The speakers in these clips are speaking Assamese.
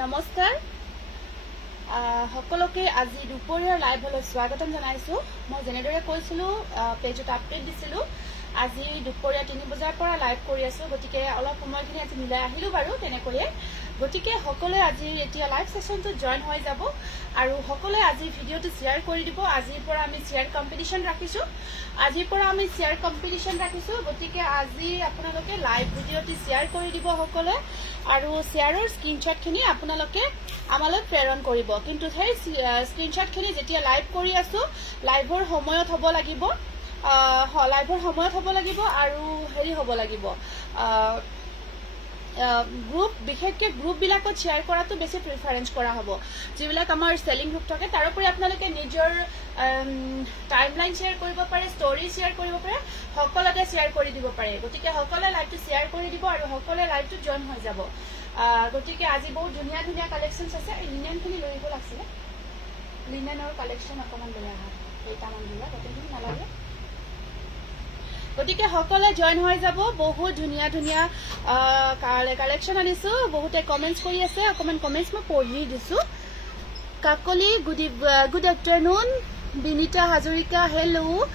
নমস্কাৰ সকলোকে আজি দুপৰীয়াৰ লাইভলৈ স্বাগতম জনাইছো। মই যেনেদৰে কৈছিলোঁ পেজত আপডেট দিছিলোঁ, আজি দুপৰীয়া 3 বজাৰ পৰা লাইভ কৰি আছো, গতিকে অলপ সময়খিনি আজি মিলাই আহিলোঁ বাৰু তেনেকৈয়ে। গতিকে সকলোৱে আজি এতিয়া লাইভ সেশনটো জইন হৈ যাব আৰু সকলোৱে আজি ভিডিঅ'টো শ্বেয়াৰ কৰি দিব। আজিৰ পৰা আমি শ্বেয়াৰ কম্পিটিশ্যন ৰাখিছোঁ, গতিকে আজি আপোনালোকে লাইভ ভিডিঅ'টি শ্বেয়াৰ কৰি দিব সকলোৱে আৰু শ্বেয়াৰৰ স্ক্ৰীনশ্বটখিনি আপোনালোকে আমালৈ প্ৰেৰণ কৰিব। কিন্তু সেই স্ক্ৰীনশ্বটখিনি যেতিয়া লাইভ কৰি আছো লাইভৰ সময়ত হ'ব লাগিব আৰু হেৰি হ'ব লাগিব গ্ৰুপ, বিশেষকৈ গ্ৰুপবিলাকত শ্বেয়াৰ কৰাটো বেছি প্ৰিফাৰেঞ্চ কৰা হ'ব। যিবিলাক আমাৰ চেলিং গ্ৰুপ থাকে তাৰোপৰি আপোনালোকে নিজৰ টাইমলাইন শ্বেয়াৰ কৰিব পাৰে, ষ্টৰি শ্বেয়াৰ কৰিব পাৰে, সকলোকে শ্বেয়াৰ কৰি দিব পাৰে। গতিকে সকলোৱে লাইভটো শ্বেয়াৰ কৰি দিব আৰু সকলোৱে লাইভটো জইন হৈ যাব। গতিকে আজি বহুত ধুনীয়া ধুনীয়া কালেকশ্যনছ আছে। এই লিনেনখিনি লৈ আহিব লাগিছিলে, লিনেনৰ কালেকশ্যন অকণমান লৈ আহা, কেইটামান দিলা, গোটেইখিনি নালাগে। গতিকে সকলোৱে জইন হৈ যাব। বহুত ধুনীয়া ধুনীয়া কালেকশ্যন আনিছোঁ। বহুতে কমেণ্টছ কৰি আছে, অকণমান কমেণ্টছ মই পঢ়ি দিছোঁ। Kakoli good afternoon, Binita Hazarika hello',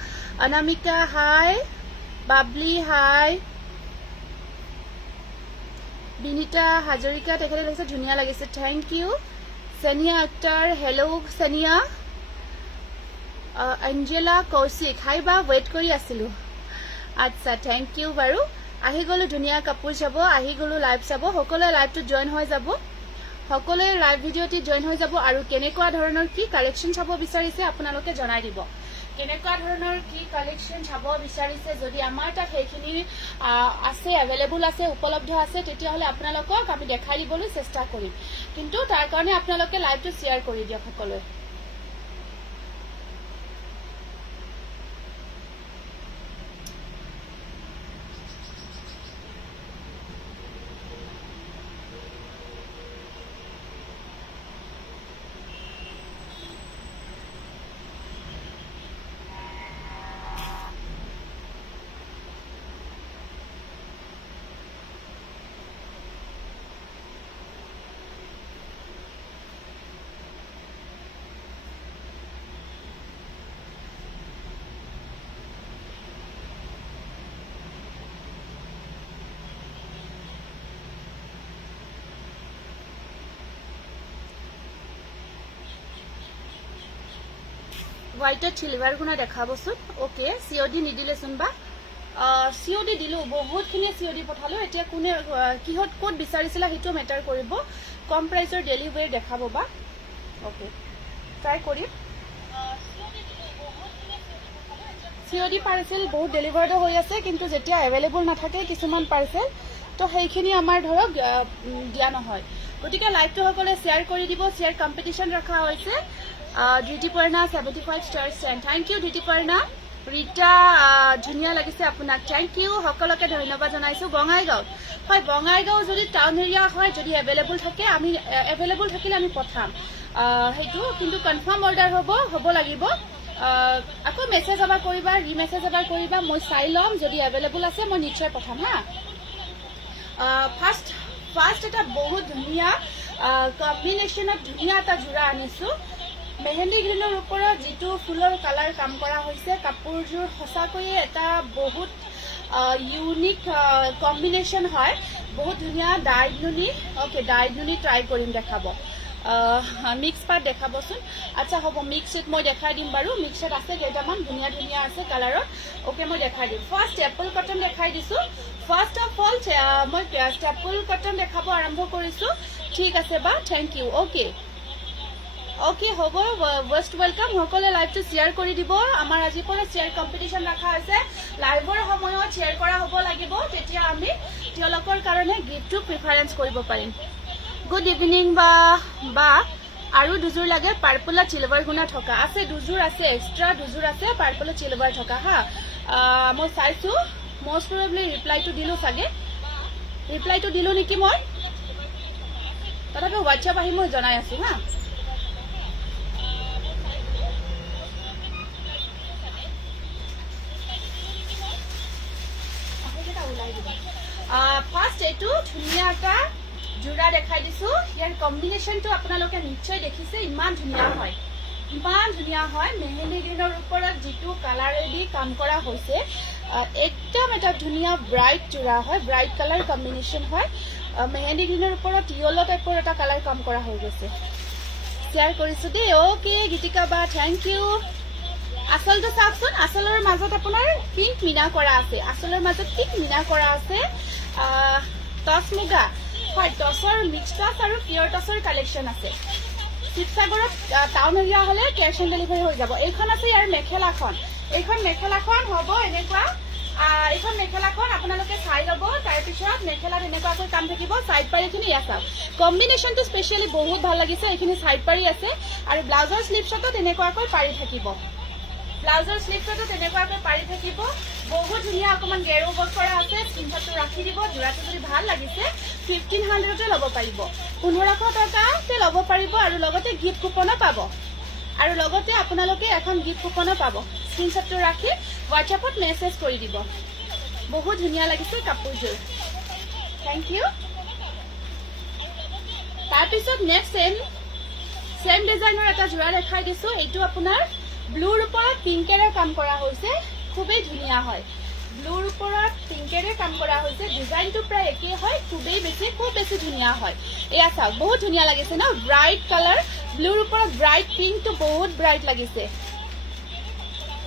Anamika hi, Babli hi, Binita Hazarika তেখেতে লাগিছে ধুনীয়া লাগিছে, thank you. Saniya Akhtar hello', Saniya. Anjala Kaushik hi বা, ৱেইট কৰি আছিলোঁ। আচ্ছা, থেংক ইউ বাৰু। আহি গ'লো, ধুনীয়া কাপোৰ চাব, আহি গ'লো লাইভ চাব। সকলোৱে লাইভটোত জইন হৈ যাব, সকলোৱে লাইভ ভিডিঅ'টি জইন হৈ যাব আৰু কেনেকুৱা ধৰণৰ কি কালেকশ্যন চাব বিচাৰিছে আপোনালোকে জনাই দিব। কেনেকুৱা ধৰণৰ কি কালেকশ্যন চাব বিচাৰিছে যদি আমাৰ তাত সেইখিনি আছে এভেইলেবল আছে উপলব্ধ আছে তেতিয়াহ'লে আপোনালোকক আমি দেখাই দিবলৈ চেষ্টা কৰিম কিন্তু তাৰ কাৰণে আপোনালোকে লাইভটো শ্বেয়াৰ কৰি দিয়ক সকলোৱে হোয়াইটত সিলভার গুণা দেখাবচোন ওকে সিওডি নিদিলেচোন বা সিওডি দিলো বহুতখিনি সিওডি পঠালো এতিয়া কোনে কিহত কোড বিচাৰিছিলা হেতু মেটাৰ কৰিব কম প্ৰাইসৰ ডেলিভাৰী দেখাব বা ওকে ট্ৰাই কৰিম সিওডি পাৰ্সেল বহুত ডেলিভাৰ্ড হৈ আছে কিন্তু যেতিয়া এভেইলেবল নাথাকে কিছুমান পাৰ্সেল তো সেইখিনি আমাৰ ধৰক দিয়া নহয় গতিকে লাইভটো সকলে শেয়াৰ কৰি দিব শেয়াৰ কম্পিটিশন ৰখা হৈছে Dhitiparna 75 stars and thank you Dhitiparna Rita ধুনিয়া লাগিছে আপোনাক থ্যাংক ইউ সকলোকে ধন্যবাদ জনাইছো বঙাইগাঁও হয় বঙাইগাঁও যদি টাউন এৰিয়া হয় যদি এভেইলেবল থাকে আমি এভেইলেবল থাকিলে আমি পঠাম হেতু কিন্তু কনফার্ম অর্ডার হ'ব লাগিব আকৌ মেসেজ আবার কৰিবা ৰিমেসেজ আবাৰ কৰিবা মই চাই লম যদি এভেইলেবল আছে মই নিশ্চয় পঠাম হা ফার্স্ট এটা বহুত ধুনিয়া কম্বিনেশনত ধুনিয়া এটা জোড়া আনিছো মেহেন্দি গ্ৰীণৰ ওপৰত যেটো ফুলৰ কালাৰ কাম কৰা হৈছে কাপোৰযোৰ সঁচাকৈ এটা বহুত ইউনিক কম্বিনেশন হয় বহুত ধুনিয়া ডাইড নুনি ওকে ডাইড নুনি ট্রাই কৰিম দেখাব মিক্স পাত দেখাবচোন আচ্ছা হ'ব মিক্সড মই দেখাই দিম বাৰু মিক্সড আছে কেইটামান ধুনিয়া ধুনিয়া আছে কালাৰত ওকে মই দেখাই দিম ফাৰ্স্ট এপল কটন দেখাই দিছো ফাৰ্স্ট অফ অল মই এপল কটন দেখাব আৰম্ভ কৰিছো ঠিক আছে বা থ্যাংক ইউ ওকে ওকে হ'ব মোস্ট ওয়েলকাম সকলে লাইভটো শেয়ার কৰি দিব আমাৰ আজি পৰা শেয়াৰ কম্পিটিশন ৰাখা আছে লাইভৰ সময়ত শেয়াৰ কৰা হ'ব লাগিব তেতিয়া আমি তেওঁলোকৰ কাৰণে গিফটটো প্ৰিফাৰেন্স কৰিব পাৰিম গুড ইভিনিং বা আৰু দুজোৰ লাগে পাৰ্পল সিলভাৰ গুণা থকা আছে দুজোৰ আছে এক্সট্ৰা দুজোৰ আছে পাৰ্পল সিলভাৰ থকা হা মই চাইছো মোস্ট প্ৰবাবলি ৰিপ্লাইটো দিলো সাগে ৰিপ্লাইটো দিলো নেকি মই তথাপি হোৱাটছআপ আহি মই জনাই আছো হা ফাৰ্স্ট এটু ধুনিয়া এটা জোড়া দেখাই দিছো ইয়াৰ কম্বিনেশনটো আপোনালোকে নিশ্চয় দেখিছে ইমান ধুনিয়া হয় মেহেন্দি গ্ৰীণৰ ওপৰত যেটো কালাৰেদি কাম কৰা হৈছে একদম এটা ধুনিয়া ব্ৰাইট জোড়া হয় ব্ৰাইট কালাৰ কম্বিনেশন হয় মেহেন্দি গ্ৰীণৰ ওপৰত ইয়েলো টাইপৰ এটা কালাৰ কাম কৰা হৈ গৈছে শেয়াৰ কৰিছো দেই ওকে গীতিকা বা থ্যাংক ইউ আসলটো চাওকচোন আসলৰ মাজত আপোনাৰ পিংক মিনা কৰা আছে আসলৰ মাজত পিংক মিনা কৰা আছে টস মুগা হয় টসৰ মিক্স টস আৰু পিয়ৰ টসৰ কালেকশন আছে শিৱসাগৰত টাউন এৰিয়া হলে ক্যাশ অন ডেলিভাৰী হৈ যাব এইখন আছে ইয়াৰ মেখেলাখন এইখন মেখেলাখন হ'ব এনেকুৱা এইখন মেখেলাখন আপোনালোকে চাই ল'ব তাৰ পিছত মেখেলাত এনেকুৱাকৈ কাম থাকিব সাইড পাৰিখিনি ইয়া চাওক কম্বিনেশনটো স্পেশালি বহুত ভাল লাগিছে এইখিনি সাইড পাৰি আছে আৰু ব্লাউজৰ স্লিভছতো এনেকুৱাকৈ পাৰি থাকিব ব্লাউজৰ স্লিভছতো তেনেকুৱাকৈ পাৰি থাকিব বহুত ধুনিয়া অকমান গেৰো বক কৰা আছে স্ক্ৰীনশ্বটটো ৰাখি দিব জোৰাটো যদি ভাল লাগিছে 1500 তে ল'ব পাৰিব 1500 টকাতে ল'ব পাৰিব আৰু লগতে গিফট কুপনো পাব আৰু লগতে আপোনালোকে এখন গিফট কুপনো পাব স্ক্ৰীনশ্বটটো ৰাখি হোৱাটছআপত মেছেজ কৰি দিব বহুত ধুনিয়া লাগিছে কাপোৰযোৰ থ্যাংক ইউ তাৰ পিছত নেক্সট সেম ডিজাইনৰ এটা জোৰা দেখাই দিছো এইটো আপোনাৰ ব্লুৰ ওপৰত পিংকেৰে কাম কৰা হৈছে খুবেই ধুনিয়া হয় ব্লুৰ ওপৰত পিংকেৰে কাম কৰা হৈছে ডিজাইনটো প্ৰায় একেই হয় খুব বেছি ধুনিয়া হয় এয়া চাওক বহুত ধুনিয়া লাগিছে ন ব্ৰাইট কালাৰ ব্লুৰ ওপৰত ব্ৰাইট পিংকটো বহুত ব্ৰাইট লাগিছে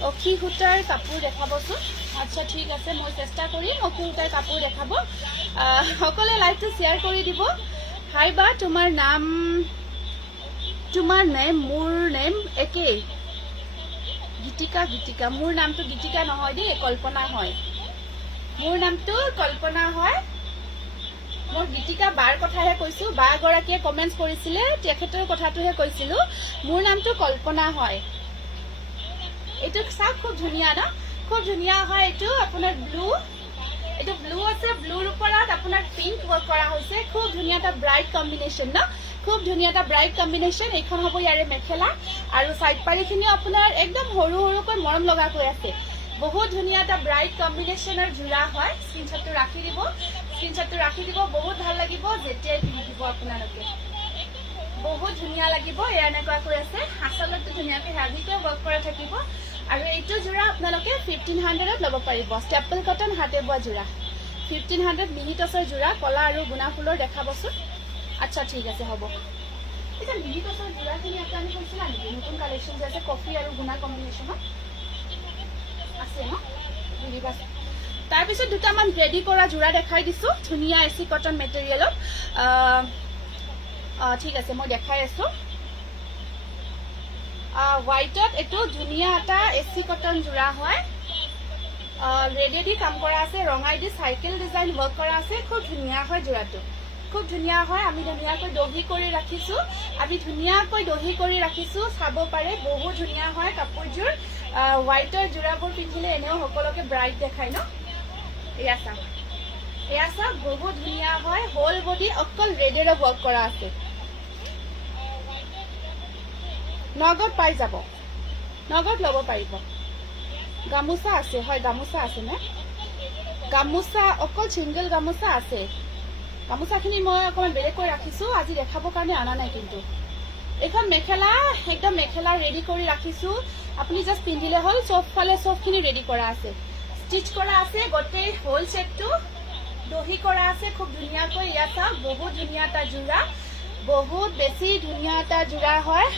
অখি হুটাৰ কাপোৰ দেখাবচোন আচ্ছা ঠিক আছে মই চেষ্টা কৰিম অখি হুটাৰ কাপোৰ দেখাব সকলে লাইভটো শেয়াৰ কৰি দিব হাই বা তোমাৰ নেম মোৰ নেম একেই গীতিকা গীতিকা মোৰ নামটো গীতিকা নহয় দেই, কল্পনা হয়। মোৰ নামটো কল্পনা হয়। মই গীতিকা বাৰ কথাহে কৈছো, বা গৰাকীয়ে কমেন্টছ কৰিছিলে তেখেতৰ কথাটোহে কৈছিলো। মোৰ নামটো কল্পনা হয়। এইটো চাওক খুব ধুনীয়া ন, খুব ধুনীয়া হয়। এইটো আপোনাৰ ব্লু, এইটো ব্লু আছে, ব্লুৰ ওপৰত আপোনাৰ পিংক ৱৰ্ক কৰা হৈছে। খুব ধুনীয়া এটা ব্ৰাইট কম্বিনেশ্যন ন, খুব ধুনীয়া এটা ব্ৰাইট কম্বিনেশ্যন। এইখন হ'ব ইয়াৰে মেখেলা, আৰু চাইড পাৰিখিনিও আপোনাৰ একদম সৰু সৰুকৈ মৰম লগাকৈ আছে। বহুত ধুনীয়া এটা ব্ৰাইট কম্বিনেশ্যনৰ যোৰা হয়। স্ক্ৰীনশ্বটটো ৰাখি দিব, স্ক্ৰীনশ্বটটো ৰাখি দিব। বহুত ভাল লাগিব যেতিয়াই পিন্ধিব আপোনালোকে, বহুত ধুনীয়া লাগিব। এয়া এনেকুৱাকৈ আছে, আচলতে ধুনীয়াকৈ হেভিকৈ ৱৰ্ক কৰা থাকিব। আৰু এইটো যোৰা আপোনালোকে 1500ত ল'ব পাৰিব। ষ্টেপল কটন হাতে বোৱা যোৰা 1500 মিহি টচৰ যোৰা। কলা আৰু গুণা ফুলৰ দেখাবচোন। আচ্ছা ঠিক আছে হ'ব। এতিয়া মিহি টচৰ যোৰাখিনি আপোনালোকে কৈছিলা নেকি? নতুন কালেকশ্যন যে আছে কফি আৰু গুণা কম্বিনেশ্যনত আছে ন, বুজিবা। তাৰপিছত দুটামান ৰেডি কৰা যোৰা দেখাই দিছো, ধুনীয়া এচি কটন মেটেৰিয়েলত। ঠিক আছে মই দেখাই আছো। হোৱাইটত এইটো ধুনীয়া এটা এচি কটন যোৰা হয়। ৰেডি দি কাম কৰা আছে, ৰঙাই দি চাইকেল ডিজাইন ৱৰ্ক কৰা আছে। খুব ধুনীয়া হয় যোৰাটো, খুব ধুনীয়া হয়। আমি ধুনীয়াকৈ দহি কৰি ৰাখিছো, চাব পাৰে। বহুত ধুনীয়া হয় কাপোৰযোৰ। হোৱাইটৰ যোৰাবোৰ পিন্ধিলে এনেও সকলোকে ব্ৰাইট দেখায় ন। এয়া চাওক, এয়া চাওক, বহুত ধুনীয়া হয়। হোল বডি অকল ৰেডেৰে ৱৰ্ক কৰা আছে। নগদ পাই যাব, নগদ ল'ব পাৰিব। গামোচা আছে, হয় গামোচা আছে নে? গামোচা অকল ছিংগল গামোচা আছে। গামোচাখিনি মই অকণমান বেলেগকৈ ৰাখিছো, আজি দেখাবৰ কাৰণে অনা নাই। কিন্তু এইখন মেখেলা একদম মেখেলা ৰেডি কৰি ৰাখিছো, আপুনি জাষ্ট পিন্ধিলে হ'ল। চবফালে চবখিনি ৰেডি কৰা আছে, ষ্টিচ কৰা আছে। গোটেই হোল ছেটটো দহি কৰা আছে খুব ধুনীয়াকৈ। ইয়াত চাওক, বহুত ধুনীয়া এটা যোৰা, বহুত বেছি ধুনীয়া এটা যোৰা হয়।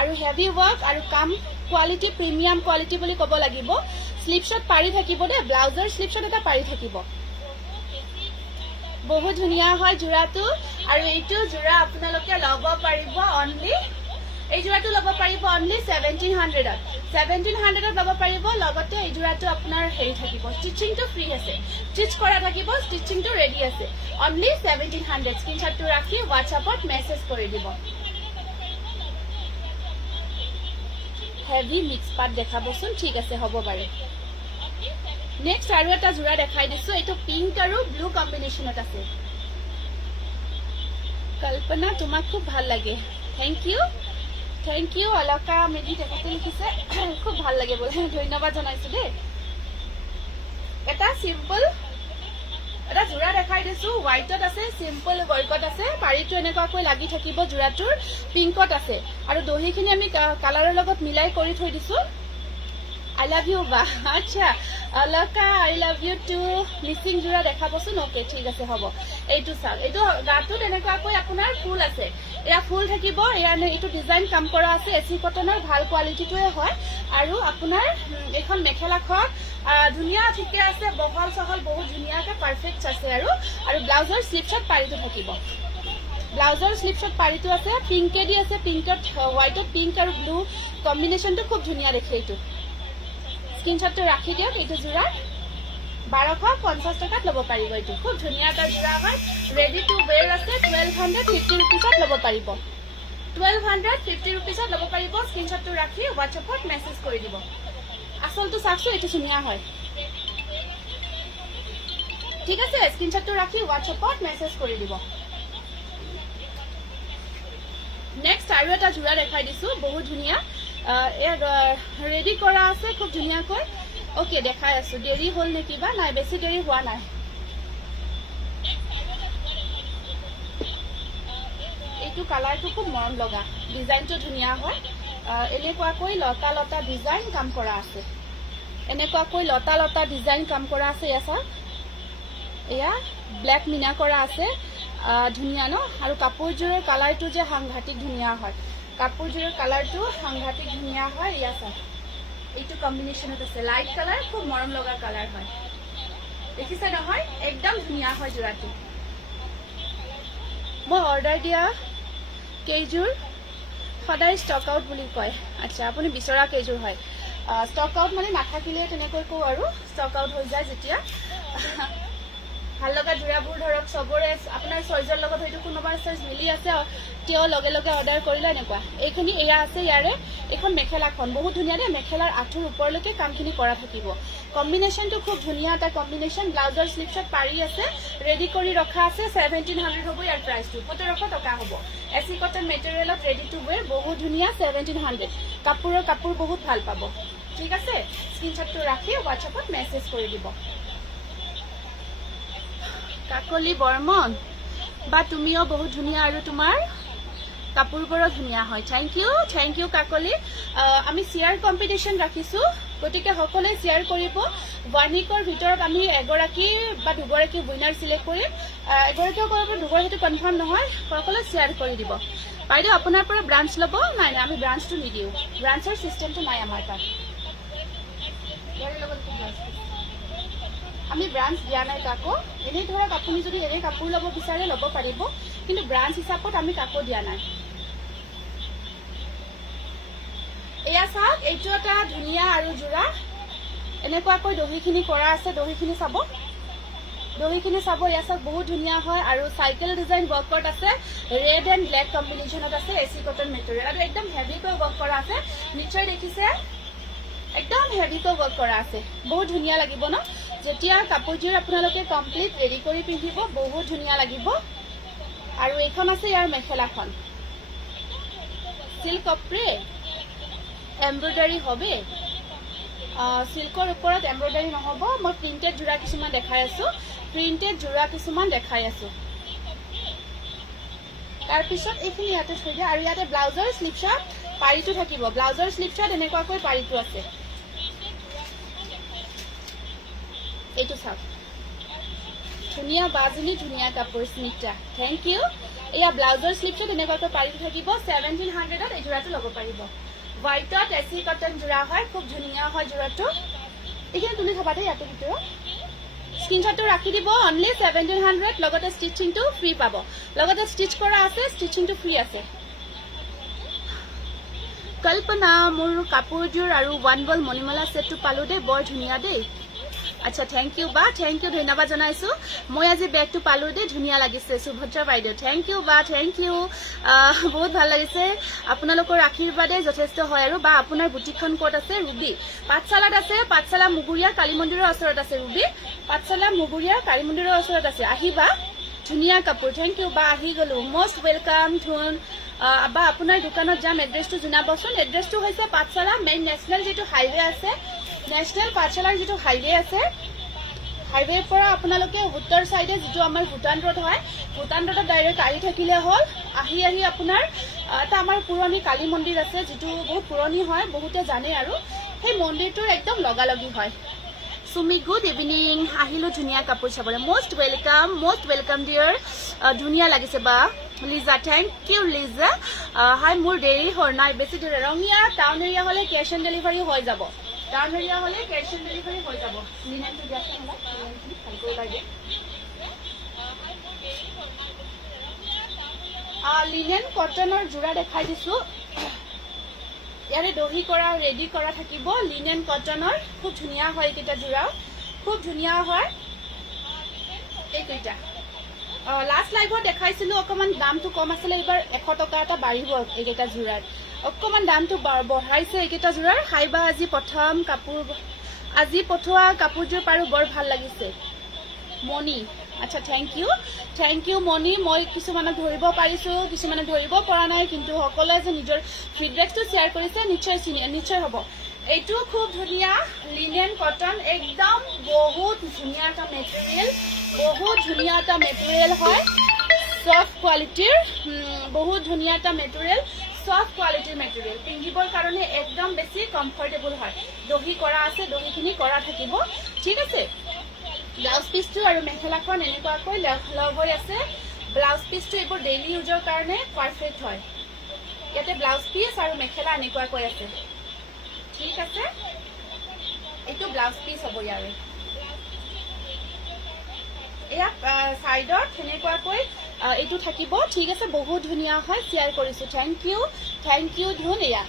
আৰু হেভি ৱৰ্ক আৰু কাম কোৱালিটি, প্ৰিমিয়াম কোৱালিটি বুলি ক'ব লাগিব। স্লিপছত পাৰি থাকিব দেই, ব্লাউজৰ স্লিপছত এটা পাৰি থাকিব। বহুত ধুনীয়া হয় যোৰাটো। আৰু এইটো যোৰা আপোনালোকে ল'ব পাৰিব অনলি, এই যোৰাটো ল'ব পাৰিব অনলি 1700ত। 1700ত ল'ব পাৰিব। লগতে এই যোৰাটো আপোনাৰ হেৰি থাকিব, ষ্টিচিংটো ফ্ৰী আছে, ষ্টিচ কৰা থাকিব, ষ্টিচিংটো ৰেডি আছে। অনলি 1700। স্ক্ৰীনশ্বটটো ৰাখি হোৱাটছআপত মেছেজ কৰি দিব। হেভি মিক্স পাত দেখাবচোন। ঠিক আছে হ'ব বাৰু। নেক্সট আৰু এটা যোৰা দেখাই দিছো, এইটো পিংক আৰু ব্লু কম্বিনেশ্যনত আছে। কল্পনা তোমাক খুব ভাল লাগে, thank you, thank you. Alka Medhi তেখেতে লিখিছে খুব ভাল লাগে বোলে, ধন্যবাদ জনাইছো দেই। এটা চিম্পল এটা যোৰা দেখাই দিছো, হোৱাইটত আছে, চিম্পল ৱৰ্কত আছে। পাৰিটো এনেকুৱাকৈ লাগি থাকিব। যোৰাটোৰ পিংকত আছে, আৰু দহিখিনি আমি কালাৰৰ লগত মিলাই কৰি থৈ দিছো। আই লাভ ইউ বা। আচ্ছা Alka, I love you too. Mising যোৰা দেখাবচোন। অ'কে ঠিক আছে হ'ব। এইটো চাওক, এইটো গাটোত এনেকুৱাকৈ আপোনাৰ ফুল আছে, এয়া ফুল থাকিব। এয়া এইটো ডিজাইন কাম কৰা আছে, এচি কটনৰ ভাল কোৱালিটিটোৱে হয়। আৰু আপোনাৰ এইখন মেখেলাখন ধুনীয়া ঠিকে আছে, বহল চহল বহুত ধুনীয়াকৈ পাৰফেক্ট আছে। আৰু ব্লাউজৰ স্লিপছত পাৰিটো থাকিব, ব্লাউজৰ স্লিপছত পাৰিটো আছে। পিংকেদি আছে, পিংকত হোৱাইটত পিংক আৰু ব্লু কম্বিনেশ্যনটো খুব ধুনীয়া দেখে। এইটো স্ক্ৰীনশ্বটটো ৰাখি দিয়ক। এইটো যোৰা 1250 টকাত ল'ব পাৰিব। এইটো খুব ধুনীয়া এটা যোৰা হয়, ৰেডি টু ৱেৰ আছে। 1250 ৰুপিজত ল'ব পাৰিব, 1250 ৰুপিজত ল'ব পাৰিব। স্ক্ৰীনশ্বটটো ৰাখি হোৱাটছএপত মেছেজ কৰি দিব। আচলটো চাওকচোন, এইটো ধুনীয়া হয়। ঠিক আছে, স্ক্ৰীনশ্বটটো ৰাখি হোৱাটছএপত মেছেজ কৰি দিব। নেক্সট আৰু এটা যোৰা দেখাই দিছো, বহুত ধুনীয়া। ৰেডি কৰা আছে খুব ধুনীয়াকৈ। অ'কে দেখাই আছো, দেৰি হ'ল নেকি বা? নাই, বেছি দেৰি হোৱা নাই। এইটো কালাৰটো খুব মৰম লগা, ডিজাইনটো ধুনীয়া হয়। এনেকুৱাকৈ লতা লতা ডিজাইন কাম কৰা আছে, এনেকুৱাকৈ লতা লতা ডিজাইন কাম কৰা আছে। এয়া চাওক, এয়া ব্লেক মিনা কৰা আছে, ধুনীয়া ন। আৰু কাপোৰযোৰৰ কালাৰটো যে সাংঘাতিক ধুনীয়া হয়, কাপোৰযোৰৰ কালাৰটো সাংঘাতিক ধুনীয়া হয়। এয়া চাওক, এইটো কম্বিনেশ্যনত আছে, লাইট কালাৰ, খুব মৰম লগা কালাৰ হয়। দেখিছে নহয়, একদম ধুনীয়া হয় যোৰাটো। মই অৰ্ডাৰ দিয়া কেইযোৰ সদায় ষ্টক আউট বুলি কয়। আচ্ছা, আপুনি বিচৰা কেইযোৰ হয়। ষ্টক আউট মানে নাথাকিলে তেনেকৈ কওঁ আৰু ষ্টক আউট হৈ যায় যেতিয়া ভাল লগা যোৰাবোৰ ধৰক চবৰে আপোনাৰ চইজৰ লগত হয়তো কোনোবা চইজ মিলি আছে তেওঁ লগে লগে অৰ্ডাৰ কৰিলে এনেকুৱা এইখিনি এয়া আছে ইয়াৰে এখন মেখেলাখন বহুত ধুনীয়া দেই মেখেলাৰ আঁঠুৰ ওপৰলৈকে কামখিনি কৰা থাকিব কম্বিনেশ্যনটো খুব ধুনীয়া এটা কম্বিনেশ্যন ব্লাউজৰ স্লিভছত পাৰি আছে ৰেডি কৰি ৰখা আছে 1700 হ'ব ইয়াৰ প্ৰাইচটো 1700 টকা হ'ব এচি কটন মেটেৰিয়েলত ৰেডি টু ৱেৰ বহুত ধুনীয়া 1700 কাপোৰ বহুত ভাল পাব ঠিক আছে স্ক্ৰীনশ্বটটো ৰাখি হোৱাটছএপত মেছেজ কৰি দিব কাকলি বৰ্মন বা তুমিও বহুত ধুনীয়া আৰু তোমাৰ কাপোৰবোৰো ধুনীয়া হয় থেংক ইউ কাকলি আমি শ্বেয়াৰ কম্পিটিশ্যন ৰাখিছোঁ গতিকে সকলোৱে শ্বেয়াৰ কৰিব 1 উইকৰ ভিতৰত আমি এগৰাকী বা দুগৰাকী উইনাৰ চিলেক্ট কৰিম এগৰাকীও কৰিব দুগৰাকীটো কনফাৰ্ম নহয় সকলোৱে শ্বেয়াৰ কৰি দিব বাইদেউ আপোনাৰ পৰা ব্ৰাঞ্চ ল'ব নাই আমি ব্ৰাঞ্চটো নিদিওঁ ব্ৰাঞ্চৰ চিষ্টেমটো নাই আমাৰ তাত আমি ব্ৰাঞ্চ দিয়া নাই কাকো এনেই ধৰক আপুনি যদি এনে কাপোৰ ল'ব বিচাৰে ল'ব পাৰিব কিন্তু ব্ৰাঞ্চ হিচাপত আমি কাকো দিয়া নাই এয়া চাওক এইটো এটা ধুনীয়া আৰু যোৰা এনেকুৱাকৈ দহিখিনি কৰা আছে দহিখিনি চাব এয়া চাওক বহুত ধুনীয়া হয় আৰু চাইকেল ডিজাইন ৱৰ্কত আছে ৰেড এণ্ড ব্লেক কম্বিনেশ্যনত আছে এচি কটন মেটেৰিয়েল আৰু একদম হেভিকৈ ৱৰ্ক কৰা আছে নিশ্চয় দেখিছে একদম হেভিকৈ ৱৰ্ক কৰা আছে বহুত ধুনীয়া লাগিব ন যেতিয়া কাপোৰযোৰ আপোনালোকে কমপ্লিট ৰেডি কৰি পিন্ধিব বহুত ধুনীয়া লাগিব আৰু এইখন আছে ইয়াৰ মেখেলাখন সিল্ক অপ্ৰে এমব্ৰইডাৰী হবে সিল্কৰ ওপৰত এমব্ৰইডাৰী নহ'ব মই প্ৰিণ্টেড যোৰা কিছুমান দেখাই আছো তাৰপিছত এইখিনি ইয়াতে থৈ দিয়া আৰু ইয়াতে ব্লাউজৰ স্লিভছত পাৰিটো থাকিব ব্লাউজৰ স্লিভছত এনেকুৱাকৈ পাৰিটো আছে এইটো চাওক ধুনীয়া বাজনী ধুনীয়া কাপোৰ স্মিতা থেংক ইউ এয়া ব্লাউজৰ স্লিভছত এনেকুৱাকৈ পাৰিটো থাকিব 1700ত এই যোৰাটো ল'ব পাৰিব হোৱাইটত এচি কটন যোৰা হয় খুব ধুনীয়া হয় যোৰাটো এইখিনি তুলি থবা দেই ইয়াতে ভিতৰত স্ক্ৰীনশ্বটটো ৰাখি দিব অনলি 1700 লগতে ষ্টিচিংটো ফ্ৰী পাব লগতে ষ্টিচ কৰা আছে ষ্টিচিংটো ফ্ৰী আছে কল্পনা মোৰ কাপোৰযোৰ আৰু ওৱান বল মণিমালা সেটটো পালো দেই বৰ ধুনীয়া দেই আচ্ছা থেংক ইউ ধন্যবাদ জনাইছো মই আজি বেগটো পালো দেই ধুনীয়া লাগিছে সুভদ্ৰা বাইদেউ থেংক ইউ বহুত ভাল লাগিছে আপোনালোকৰ আশীৰ্বাদে যথেষ্ট হয় আৰু বা আপোনাৰ বুটিকখন ক'ত আছে ৰুবি পাঠশালাত আছে পাঠশালা মুগুৰিয়া কালী মন্দিৰৰ ওচৰত আছে ৰুবি পাঠশালা মুগুৰিয়া কালী মন্দিৰৰ ওচৰত আছে আহিবা ধুনীয়া কাপোৰ থেংক ইউ বা আহি গলো মষ্ট ৱেলকাম ধুন বা আপোনাৰ দোকানত যাম এড্ৰেছটো জনাবচোন এড্ৰেছটো হৈছে পাঠশালা মেইন নেশ্যনেল যিটো হাইৱে আছে নেশ্যনেল পাঠশালাৰ যিটো হাইৱে আছে হাইৱেৰ পৰা আপোনালোকে উত্তৰ চাইডে যিটো আমাৰ ভূটান ৰোড হয় ভূটান ৰোডত ডাইৰেক্ট আহি থাকিলে হ'ল আহি আপোনাৰ এটা আমাৰ পুৰণি কালী মন্দিৰ আছে যিটো বহুত পুৰণি হয় বহুতে জানে আৰু সেই মন্দিৰটোৰ একদম লগালগি হয় সুমি গুড ইভিনিং আহিলো ধুনীয়া কাপোৰ চাবলৈ মষ্ট ৱেলকাম ডিয়াৰ ধুনীয়া লাগিছে বা লিজা থেংক ইউ লিজা হাই মোৰ দেৰি হ'ল নাই বেছি দেৰি ৰঙিয়া টাউন এৰিয়া হ'লে কেছ অন ডেলিভাৰী হৈ যাব লিনেনটো দিয়াচোন ভালকৈ ওলাই দিয়ে লিনেন কটনৰ যোৰা দেখাই দিছো ইয়াৰে দহি কৰা ৰেডি কৰা থাকিব লিনেন কটনৰ খুব ধুনীয়া হয় এইকেইটা যোৰা খুব ধুনীয়া হয় এইকেইটা লাষ্ট লাইভত দেখাইছিলো অকমান দামটো কম আছিলে এইবাৰ 100 টকা এটা বাঢ়িব এইকেইটা যোৰাৰ অকমান দামটো বঢ়াইছে এইকেইটা যোৰাৰ হাইবা আজি প্ৰথম কাপোৰ আজি পঠোৱা কাপোৰযোৰ পাৰো বৰ ভাল লাগিছে মনি আচ্ছা থেংক ইউ মনি মই কিছুমানক ধৰিব পাৰিছো কিছুমানক ধৰিব পৰা নাই কিন্তু সকলোৱে যে নিজৰ ফিডবেকটো শ্বেয়াৰ কৰিছে নিশ্চয় হ'ব এইটো খুব ধুনীয়া লিনেন কটন একদম বহুত ধুনীয়া এটা মেটেৰিয়েল হয় সফ্ট কোৱালিটিৰ বহুত ধুনীয়া এটা মেটেৰিয়েল সফ্ট কোৱালিটিৰ মেটেৰিয়েল পিন্ধিবৰ কাৰণে একদম বেছি কমফৰ্টেবল হয় দহি কৰা আছে দহিখিনি কৰা থাকিব ঠিক আছে ব্লাউজ পিচটো আৰু মেখেলাখন এনেকুৱাকৈ লগ হৈ আছে ব্লাউজ পিচটো এইবোৰ ডেইলি ইউজৰ কাৰণে পাৰফেক্ট হয় ইয়াতে ব্লাউজ পিচ আৰু মেখেলা এনেকুৱাকৈ আছে ঠিক আছে এইটো ব্লাউজ পিচ হ'ব ইয়াৰে এয়া সাইডত এনেকুৱাকৈ এইটো থাকিব ঠিক আছে বহুত ধুনীয়া হয় শ্বেয়াৰ কৰিছো থেংক ইউ ধুন এয়া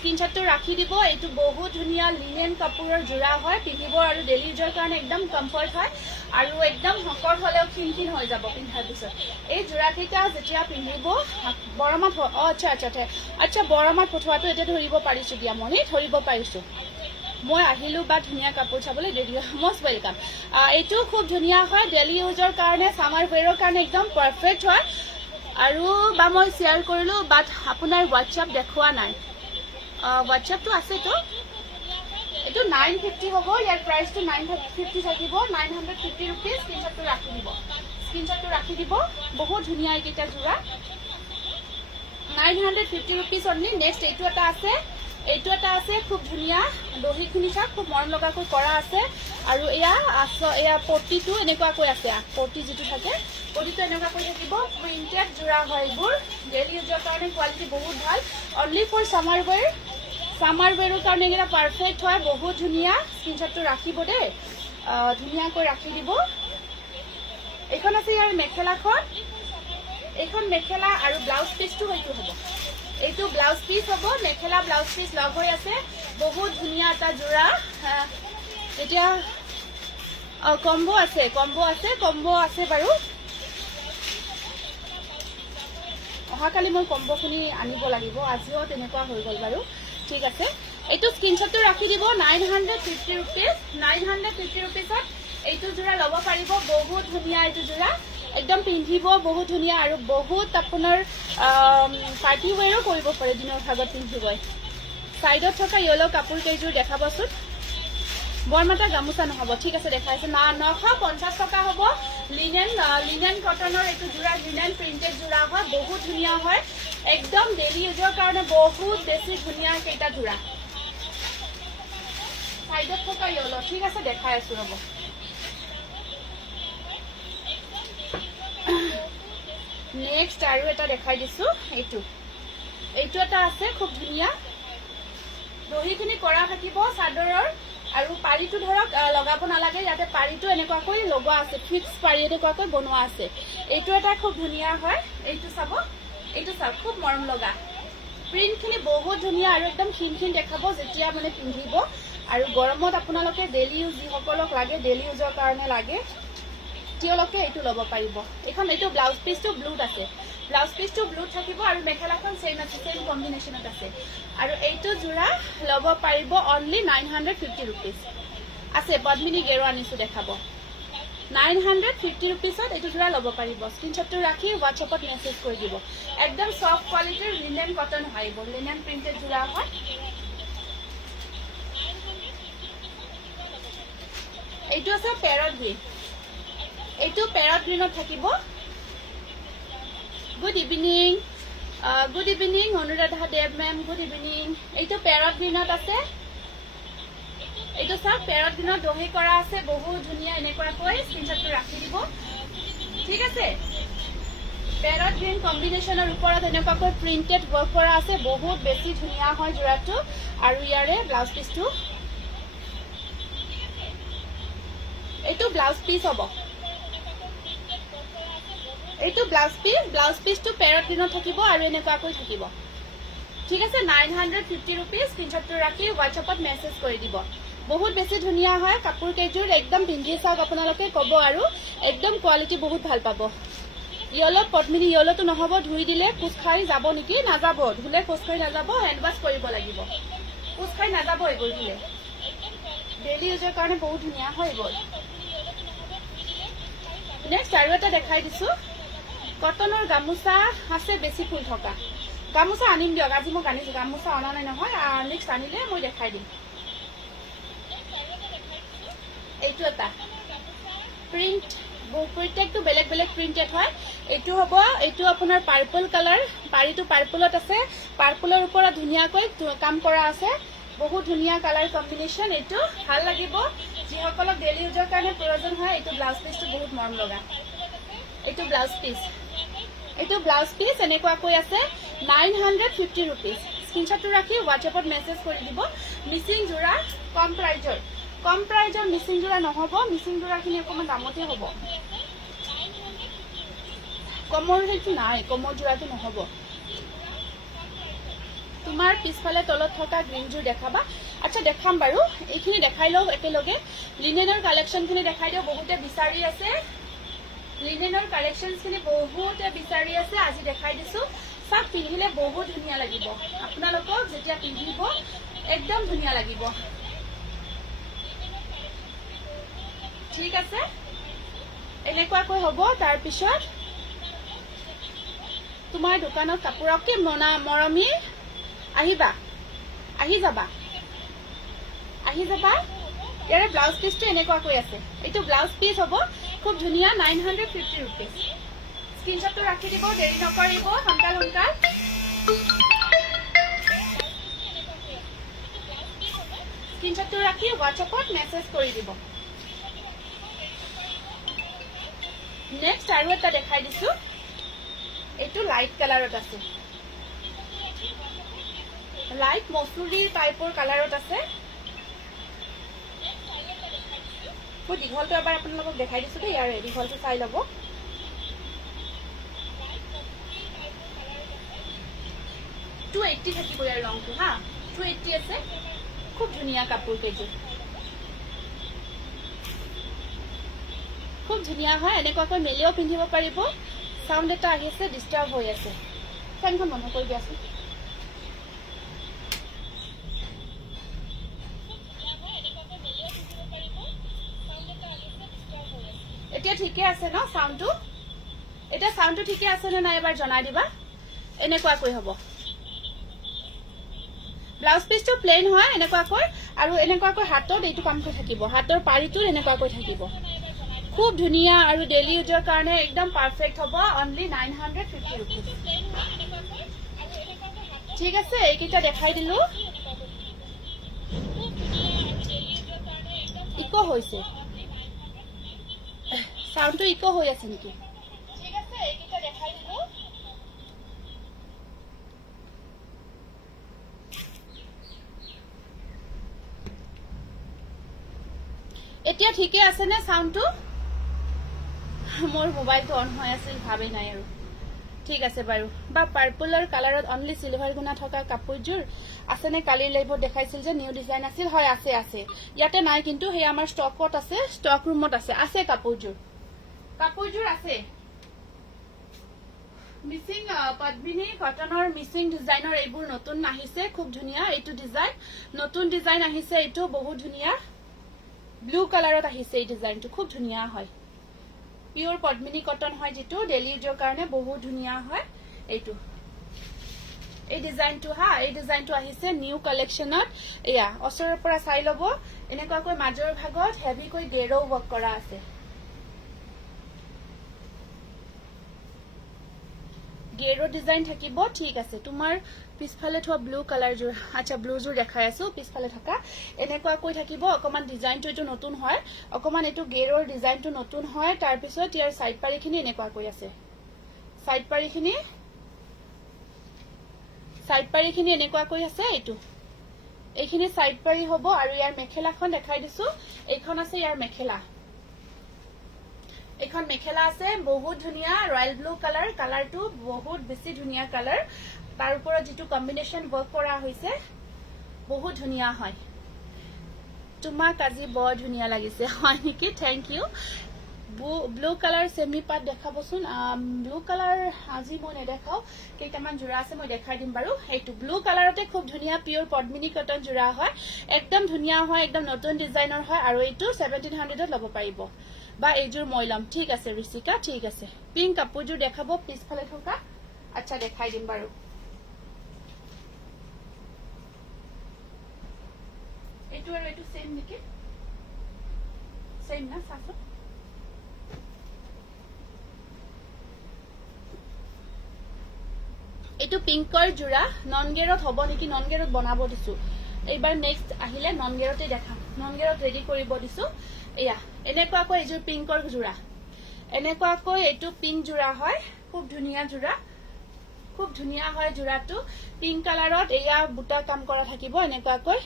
স্ক্ৰীনশ্বটটো ৰাখি দিব এইটো বহুত ধুনীয়া লিনেন কাপোৰৰ যোৰা হয় পিন্ধিব আৰু ডেইলি ইউজৰ কাৰণে একদম কমফৰ্ট হয় আৰু একদম হকৰ হ'লেও খিনখিন হৈ যাব পিন্ধাৰ পিছত এই যোৰাকেইটা যেতিয়া পিন্ধিব বৰমাত আচ্ছা বৰমাত পঠোৱাটো এতিয়া ধৰিব পাৰিছোঁ দিয়া মই ধৰিব পাৰিছোঁ মই আহিলোঁ বা ধুনীয়া কাপোৰ চাবলৈ ৰেডি মষ্ট ৱেলকাম এইটো খুব ধুনীয়া হয় ডেইলি ইউজৰ কাৰণে সামাৰ ৱেৰৰ কাৰণে একদম পাৰফেক্ট হয় আৰু বা মই শ্বেয়াৰ কৰিলোঁ বাট আপোনাৰ হোৱাটছআপ দেখুওৱা নাই হোৱাটছআপটো আছেতো এইটো 950 হ'ব ইয়াৰ প্ৰাইচটো 950 থাকিব 950 ৰুপিজ স্ক্ৰীনশ্বটটো ৰাখি দিব বহুত ধুনীয়া এইকেইটা যোৰা 950 ৰুপিজ অনলি নেক্সট এইটো এটা আছে খুব ধুনীয়া দহিখিনি চাওক খুব মৰম লগাকৈ কৰা আছে আৰু এয়া পটিটো এনেকুৱাকৈ আছে পটি যিটো থাকে পটিটো এনেকুৱাকৈ থাকিব প্ৰিণ্টেড যোৰা হয় এইবোৰ ডেইলি ইউজৰ কাৰণে কোৱালিটি বহুত ভাল অনলি ফৰ সামাৰ ৱেৰৰ কাৰণে এইকেইটা পাৰফেক্ট হয় বহুত ধুনীয়া স্ক্ৰীনশ্বটটো ৰাখিব দেই ধুনীয়াকৈ ৰাখি দিব এইখন আছে ইয়াৰ মেখেলাখন এইখন মেখেলা আৰু ব্লাউজ পিচটো হয়তো হ'ব এইটো ব্লাউজ পিচ হ'ব মেখেলা ব্লাউজ পিচ লগ হৈ আছে বহুত ধুনীয়া এটা যোৰা এতিয়া কম্বো আছে বাৰু অহাকালি মই কম্বোখিনি আনিব লাগিব আজিও তেনেকুৱা হৈ গ'ল বাৰু ঠিক আছে এইটো স্ক্ৰীনশ্বটটো ৰাখি দিব 950 ৰুপিজত এইটো যোৰা ল'ব পাৰিব বহুত ধুনীয়া এইটো যোৰা একদম পিন্ধিব বহুত ধুনীয়া আৰু বহুত আপোনাৰ পাৰ্টি ৱেৰো কৰিব পাৰে দিনৰ ভাগত পিন্ধিবই সাইডত থকা য়েলো কাপোৰ কেইযোৰ দেখাবচোন বৰমাতা গামোচা নহ'ব ঠিক আছে দেখাইছে 950 টকা হ'ব লিনেন কটনৰ এইটো যোৰা লিনেন প্ৰিণ্টেড যোৰা হয় বহুত ধুনীয়া হয় একদম ডেইলি ইউজৰ কাৰণে বহুত বেছি ধুনীয়া কেইটা যোৰা সাইডত থকা য়েলো ঠিক আছে দেখাই আছো ৰ'ব নেক্সট আৰু এটা দেখাই দিছো এইটো এটা আছে খুব ধুনীয়া দহিখিনি কৰা থাকিব চাদৰৰ আৰু পাৰিটো ধৰক লগাব নালাগে ইয়াতে পাৰিটো এনেকুৱাকৈ লগোৱা আছে ফিক্স পাৰি এনেকুৱাকৈ বনোৱা আছে এইটো এটা খুব ধুনীয়া হয় এইটো চাওক খুব মৰম লগা প্ৰিণ্টখিনি বহুত ধুনীয়া আৰু একদম খিনখিন দেখাব যেতিয়া মানে পিন্ধিব আৰু গৰমত আপোনালোকে ডেইলি ইউজ যিসকলক লাগে ডেইলি ইউজৰ কাৰণে লাগে তেওঁলোকে এইটো ল'ব পাৰিব এইটো ব্লাউজ পিচটো ব্লুত আছে ব্লাউজ পিচটো ব্লুত থাকিব আৰু মেখেলাখন সেম কম্বিনেশ্যনত আছে আৰু এইটো যোৰা ল'ব পাৰিব অনলি 950 ৰুপিজ আছে পদ্মিনী গেৰো আনিছো দেখাব 950 ৰুপিজত এইটো যোৰা ল'ব পাৰিব স্ক্ৰীনশ্বটটো ৰাখি হোৱাটছএপত মেছেজ কৰি দিব একদম সফ্ট কোৱালিটিৰ লিনেন কটন হয় এইবোৰ লিনেন প্ৰিণ্টেড যোৰা হয় এইটো আছে পেৰট গ্ৰীণ এইটো পেৰট গ্ৰীণত থাকিব গুড ইভিনিং অনুৰাধা দেৱ মেম গুড ইভিনিং এইটো পেৰট গ্ৰীণত আছে এইটো চাওক পেৰট গ্ৰীণত দহি কৰা আছে বহুত ধুনীয়া এনেকুৱাকৈ স্ক্ৰীনশ্বটটো ৰাখি দিব ঠিক আছে পেৰট গ্ৰীণ কম্বিনেশ্যনৰ ওপৰত এনেকুৱাকৈ প্ৰিণ্টেড ৱৰ্ক কৰা আছে বহুত বেছি ধুনীয়া হয় যোৰাটো আৰু ইয়াৰে ব্লাউজ পিচটো এইটো ব্লাউজ পিচ হ'ব এইটো ব্লাউজ পিচটো পেৰট গ্ৰীণত থাকিব আৰু এনেকুৱাকৈ থাকিব ঠিক আছে 950 ৰুপিজ স্ক্ৰীনশ্বটটো ৰাখি হোৱাটছএপত মেছেজ কৰি দিব বহুত বেছি ধুনীয়া হয় কাপোৰ কেইযোৰ একদম পিন্ধি চাওক আপোনালোকে ক'ব আৰু একদম কোৱালিটি বহুত ভাল পাব য়েলো পদ্মিনী য়েলোটো নহ'ব ধুই দিলে কোচখাই যাব নেকি নাযাব ধুলে কোচখাই নাযাব হেণ্ড ৱাছ কৰিব লাগিব কোচখাই নাযাব এইবোৰ ধুলে ডেইলি ইউজৰ কাৰণে বহুত ধুনীয়া হয় এইবোৰ নেক্সট আৰু এটা দেখাই দিছো কটনৰ গামোচা আছে বেছি ফুল থকা গামোচা আনিম দিয়ক আজি মোক আনিছো গামোচা অনা নাই নহয় নেক্সট আনিলে মই দেখাই দিম এইটো এটা প্ৰিণ্ট প্ৰত্যেকটো বেলেগ বেলেগ প্ৰিণ্টেড হয় এইটো হ'ব এইটো আপোনাৰ পাৰ্পল কালাৰ পাৰিটো পাৰ্পলত আছে পাৰ্পলৰ ওপৰত ধুনীয়াকৈ কাম কৰা আছে বহুত ধুনীয়া কালাৰ কম্বিনেশ্যন এইটো ভাল লাগিব যিসকলক ডেইলি ইউজৰ কাৰণে প্ৰয়োজন হয় এইটো ব্লাউজ পিচটো বহুত মৰম লগা এইটো ব্লাউজ পিচ এনেকুৱাকৈ আছে 950 ৰুপিজ স্ক্ৰীনশ্বটটো ৰাখি হোৱাটছএপত মেছেজ কৰি দিব মিচিং যোৰা কম প্ৰাইজৰ মিচিং যোৰা নহ'ব মিচিং যোৰাখিনি অকণমান দামতে হ'ব কমৰ সেইটো নাই কমৰ যোৰাটো নহ'ব তোমাৰ পিছফালে তলত থকা গ্ৰীণযোৰ দেখাবা আচ্ছা দেখাম বাৰু এইখিনি দেখাই লও একেলগে লিনেনৰ কালেকশ্যনখিনি দেখাই দিও বহুতে বিচাৰি আছে লিনেনৰ কালেকশ্যনখিনি বহুতে বিচাৰি আছে আজি দেখাই দিছো সব পিন্ধিলে বহুত ধুনীয়া লাগিব আপোনালোকক যেতিয়া পিন্ধিব একদম ধুনীয়া লাগিব ঠিক আছে এনেকুৱাকৈ হ'ব তাৰ পিছত তোমাৰ দোকানত কাপোৰকে মৰমী আহিবা আহি যাবা ইয়াৰে ব্লাউজ পিসটো এনেকুৱাকৈ আছে এইটো ব্লাউজ পিস হ'ব খুব ধুনীয়া 950 रुपीस স্ক্ৰিনশ্বটটো ৰাখি দিব দেৰি নকৰিব সোনকাল স্ক্ৰিনশ্বটটো ৰাখি WhatsAppত মেছেজ কৰি দিব নেক্সট আৰু এটা দেখাই দিছো এইটো লাইট কালাৰত আছে লাইট মসুৰী টাইপৰ কালাৰত আছে মই দীঘলটো এবাৰ আপোনালোকক দেখাই দিছো দেই ইয়াৰ দীঘলটো চাই ল'ব 280 থাকিব ইয়াৰ ৰংটো হা 280 আছে খুব ধুনীয়া কাপোৰ কেইযোৰ খুব ধুনীয়া হয় এনেকুৱাকৈ মেলিও পিন্ধিব পাৰিব সাউন্ড এটা আহি আছে ডিস্টাৰ্ব হৈ আছে ফেনখন বন্ধ কৰি দিয়াচোন এতিয়া ঠিকে আছে ন সাউন্ডটো এটা সাউন্ডটো ঠিকে আছে নে নাই এবাৰ জনাই দিবা এনেকুৱাকৈ হ'ব ব্লাউজ পিসটো প্লেন হয় এনেকুৱাকৈ আৰু এনেকুৱাকৈ হাতত এইটো কাম কৰি থাকিব হাতৰ পাৰিটো এনেকুৱাকৈ থাকিব খুব ধুনীয়া আৰু ডেইলি ইউজৰ কাৰণে একদম পারফেক্ট হ'ব অনলি 950 रुपीस ঠিক আছে এইকেইটা দেখাই দিলো ইকো হৈছে সাউন্ডটো ইকো হৈ আছে নেকি ঠিক আছে এইকেইটা দেখাই দিলো এতিয়া ঠিকে আছে নে সাউন্ডটো মোৰ মোবাইলটো অন হৈ আছিল ভাবে নাই আৰু ঠিক আছে বাৰু বা পাৰ্পলৰ কালাৰত অনলি সিলভাৰ গুণা থকা কাপোৰযোৰ আছে নে কালিৰ লাইভত দেখাইছিল যে নিউ ডিজাইন আছিল হয় আছে আছে ইয়াতে নাই কিন্তু হে আমাৰ ষ্টকত আছে ষ্টক ৰুমত আছে কাপোৰযোৰ আছে মিসিং পদ্মিনী কটনৰ মিসিং ডিজাইনৰ এইবোৰ নতুন আহিছে খুব ধুনীয়া এইটো ডিজাইন নতুন ডিজাইন আহিছে এইটো বহুত ধুনীয়া ব্লু কালাৰত আহিছে এই ডিজাইনটো খুব ধুনীয়া হয় পিওৰ পদ্মিনী কটন হয় যেটো ডেইলি ইউজৰ কাৰণে বহুত ধুনীয়া হয় এইটো এই ডিজাইনটো আহিছে নিউ কালেকশনত এয়া অসৰৰ পৰা চাই লব এনেকুৱাকৈ মাজৰ ভাগত হেভি কৈ গেৰো ওয়াৰ্ক কৰা আছে গেৰো ডিজাইন থাকিব ঠিক আছে তোমাৰ পিছফালে থোৱা ব্লু কালাৰ জোৰ আচ্ছা ব্লু জোৰ দেখাই আছো পিছফালে থকা এনেকুৱাকৈ থাকিব অকমান ডিজাইনটো এটো নতুন হয় অকমান এটো গেৰৰ ডিজাইনটো নতুন হয় তাৰ পিছত ইয়াৰ সাইড পাৰিখিনি এনেকুৱাকৈ আছে সাইড পাৰিখিনি এনেকুৱাকৈ আছে এটো এইখিনি সাইড পাৰি হ'ব আৰু ইয়াৰ মেখেলাখন দেখাই দিছো এইখন আছে ইয়াৰ মেখেলা এখন মেখেলা আছে বহুত ধুনীয়া ৰয়্যাল ব্লু কালাৰটো বহুত বেছি ধুনীয়া কালাৰ তাৰ ওপৰত যেটো কম্বিনেশন ওয়াৰ্ক কৰা হৈছে বহুত ধুনীয়া হয় তোমাক আজি বৰ ধুনীয়া লাগিছে হয় নেকি thank you blue colour semi পাট দেখাবচোন ব্লু কালাৰ আজি মই নেদেখাও কেইটামান জোৰা আছে মই দেখাই দিম বাৰু এইটো ব্লু কালাৰতে খুব ধুনীয়া পিওৰ পদ্মিনী কটন জোৰা হয় একদম ধুনীয়া হয় একদম নতুন ডিজাইনৰ হয় আৰু এইটো 1700 ত ল'ব পাৰিব বা এইযোৰ মই লম ঠিক আছে ঋষিকা ঠিক আছে পিংক কাপোৰযোৰ দেখাব পিছফালে থকা আচ্ছা দেখাই দিম বাৰু এইটো আৰু এইটো সেম নেকি সেম না সাসো এইটো পিংকৰ জোৰা নন গেৰত হ'ব নেকি নন গেৰত বনাব দিছো এইবাৰ নেক্সট আহিলে নন গেৰতে দেখাম নন গেৰত ৰেডি কৰিব দিছো এয়া এনেকুৱাকৈ এইযোৰ পিংকৰ জোৰা এনেকুৱাকৈ এইটো পিংক জোৰা হয় খুব ধুনীয়া হয় জোৰাটো পিংক কালাৰত এয়া বুটা কাম কৰা থাকিব এনেকুৱাকৈ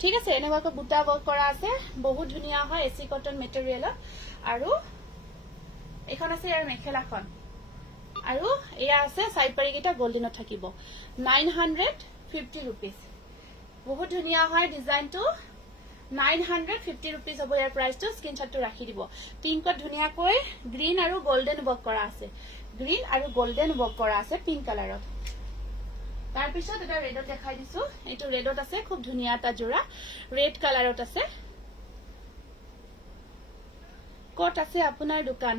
ঠিক আছে এনেকুৱাকৈ বুটা ওয়াৰ্ক কৰা আছে বহুত ধুনীয়া হয় এসি কটন মেটেৰিয়েলত আৰু এখন আছে ইয়াৰ মেখেলাখন আৰু এয়া আছে সাইড পাৰি কিটা গোল্ডেনত থাকিব 950 950 rupees. বহুত ধুনিয়া হয় ডিজাইনটো 950 rupees হ'ব ইয়াৰ প্ৰাইসটো স্ক্ৰিনশ্বটটো ৰাখি দিব পিংকত ধুনিয়াকৈ গ্ৰীন আৰু গোল্ডেন ওয়াৰ্ক কৰা আছে গ্ৰীন আৰু গোল্ডেন ওয়াৰ্ক কৰা আছে পিংক কালাৰত তাৰ পিছত এটা ৰেডত দেখাই দিছো এইটো ৰেডত আছে খুব ধুনিয়া এটা জোৰা ৰেড কালাৰত আছে কোট আছে আপোনাৰ দোকান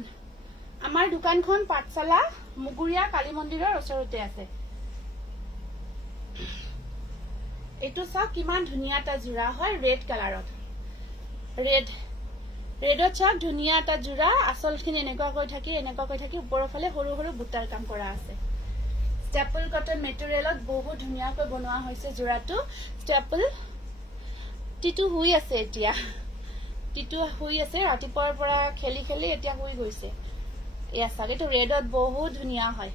আমাৰ দোকানখন পাঠশালা মুগুৰিয়া কালী মন্দিৰৰ ওচৰতে আছে এইটো চাওক কিমান ধুনিয়া এটা জোৰা হয় ৰেড কালাৰত ৰেডত চাওক ধুনিয়া এটা জোৰা আসলখিনি এনেকুৱা কৈ থাকি ওপৰৰ ফালে সৰু সৰু বুটাৰ কাম কৰা আছে স্টেপল কটন মেটেৰিয়েলত বহুত ধুনিয়াকৈ বনোৱা হৈছে জোৰাটো স্টেপল টিটু হুই আছে এতিয়া টিটু হুই আছে ৰাতিপুৱাৰ পৰা খেলি খেলি এতিয়া হুই গৈছে এয়া চাওক এইটো ৰেডত বহুত ধুনিয়া হয়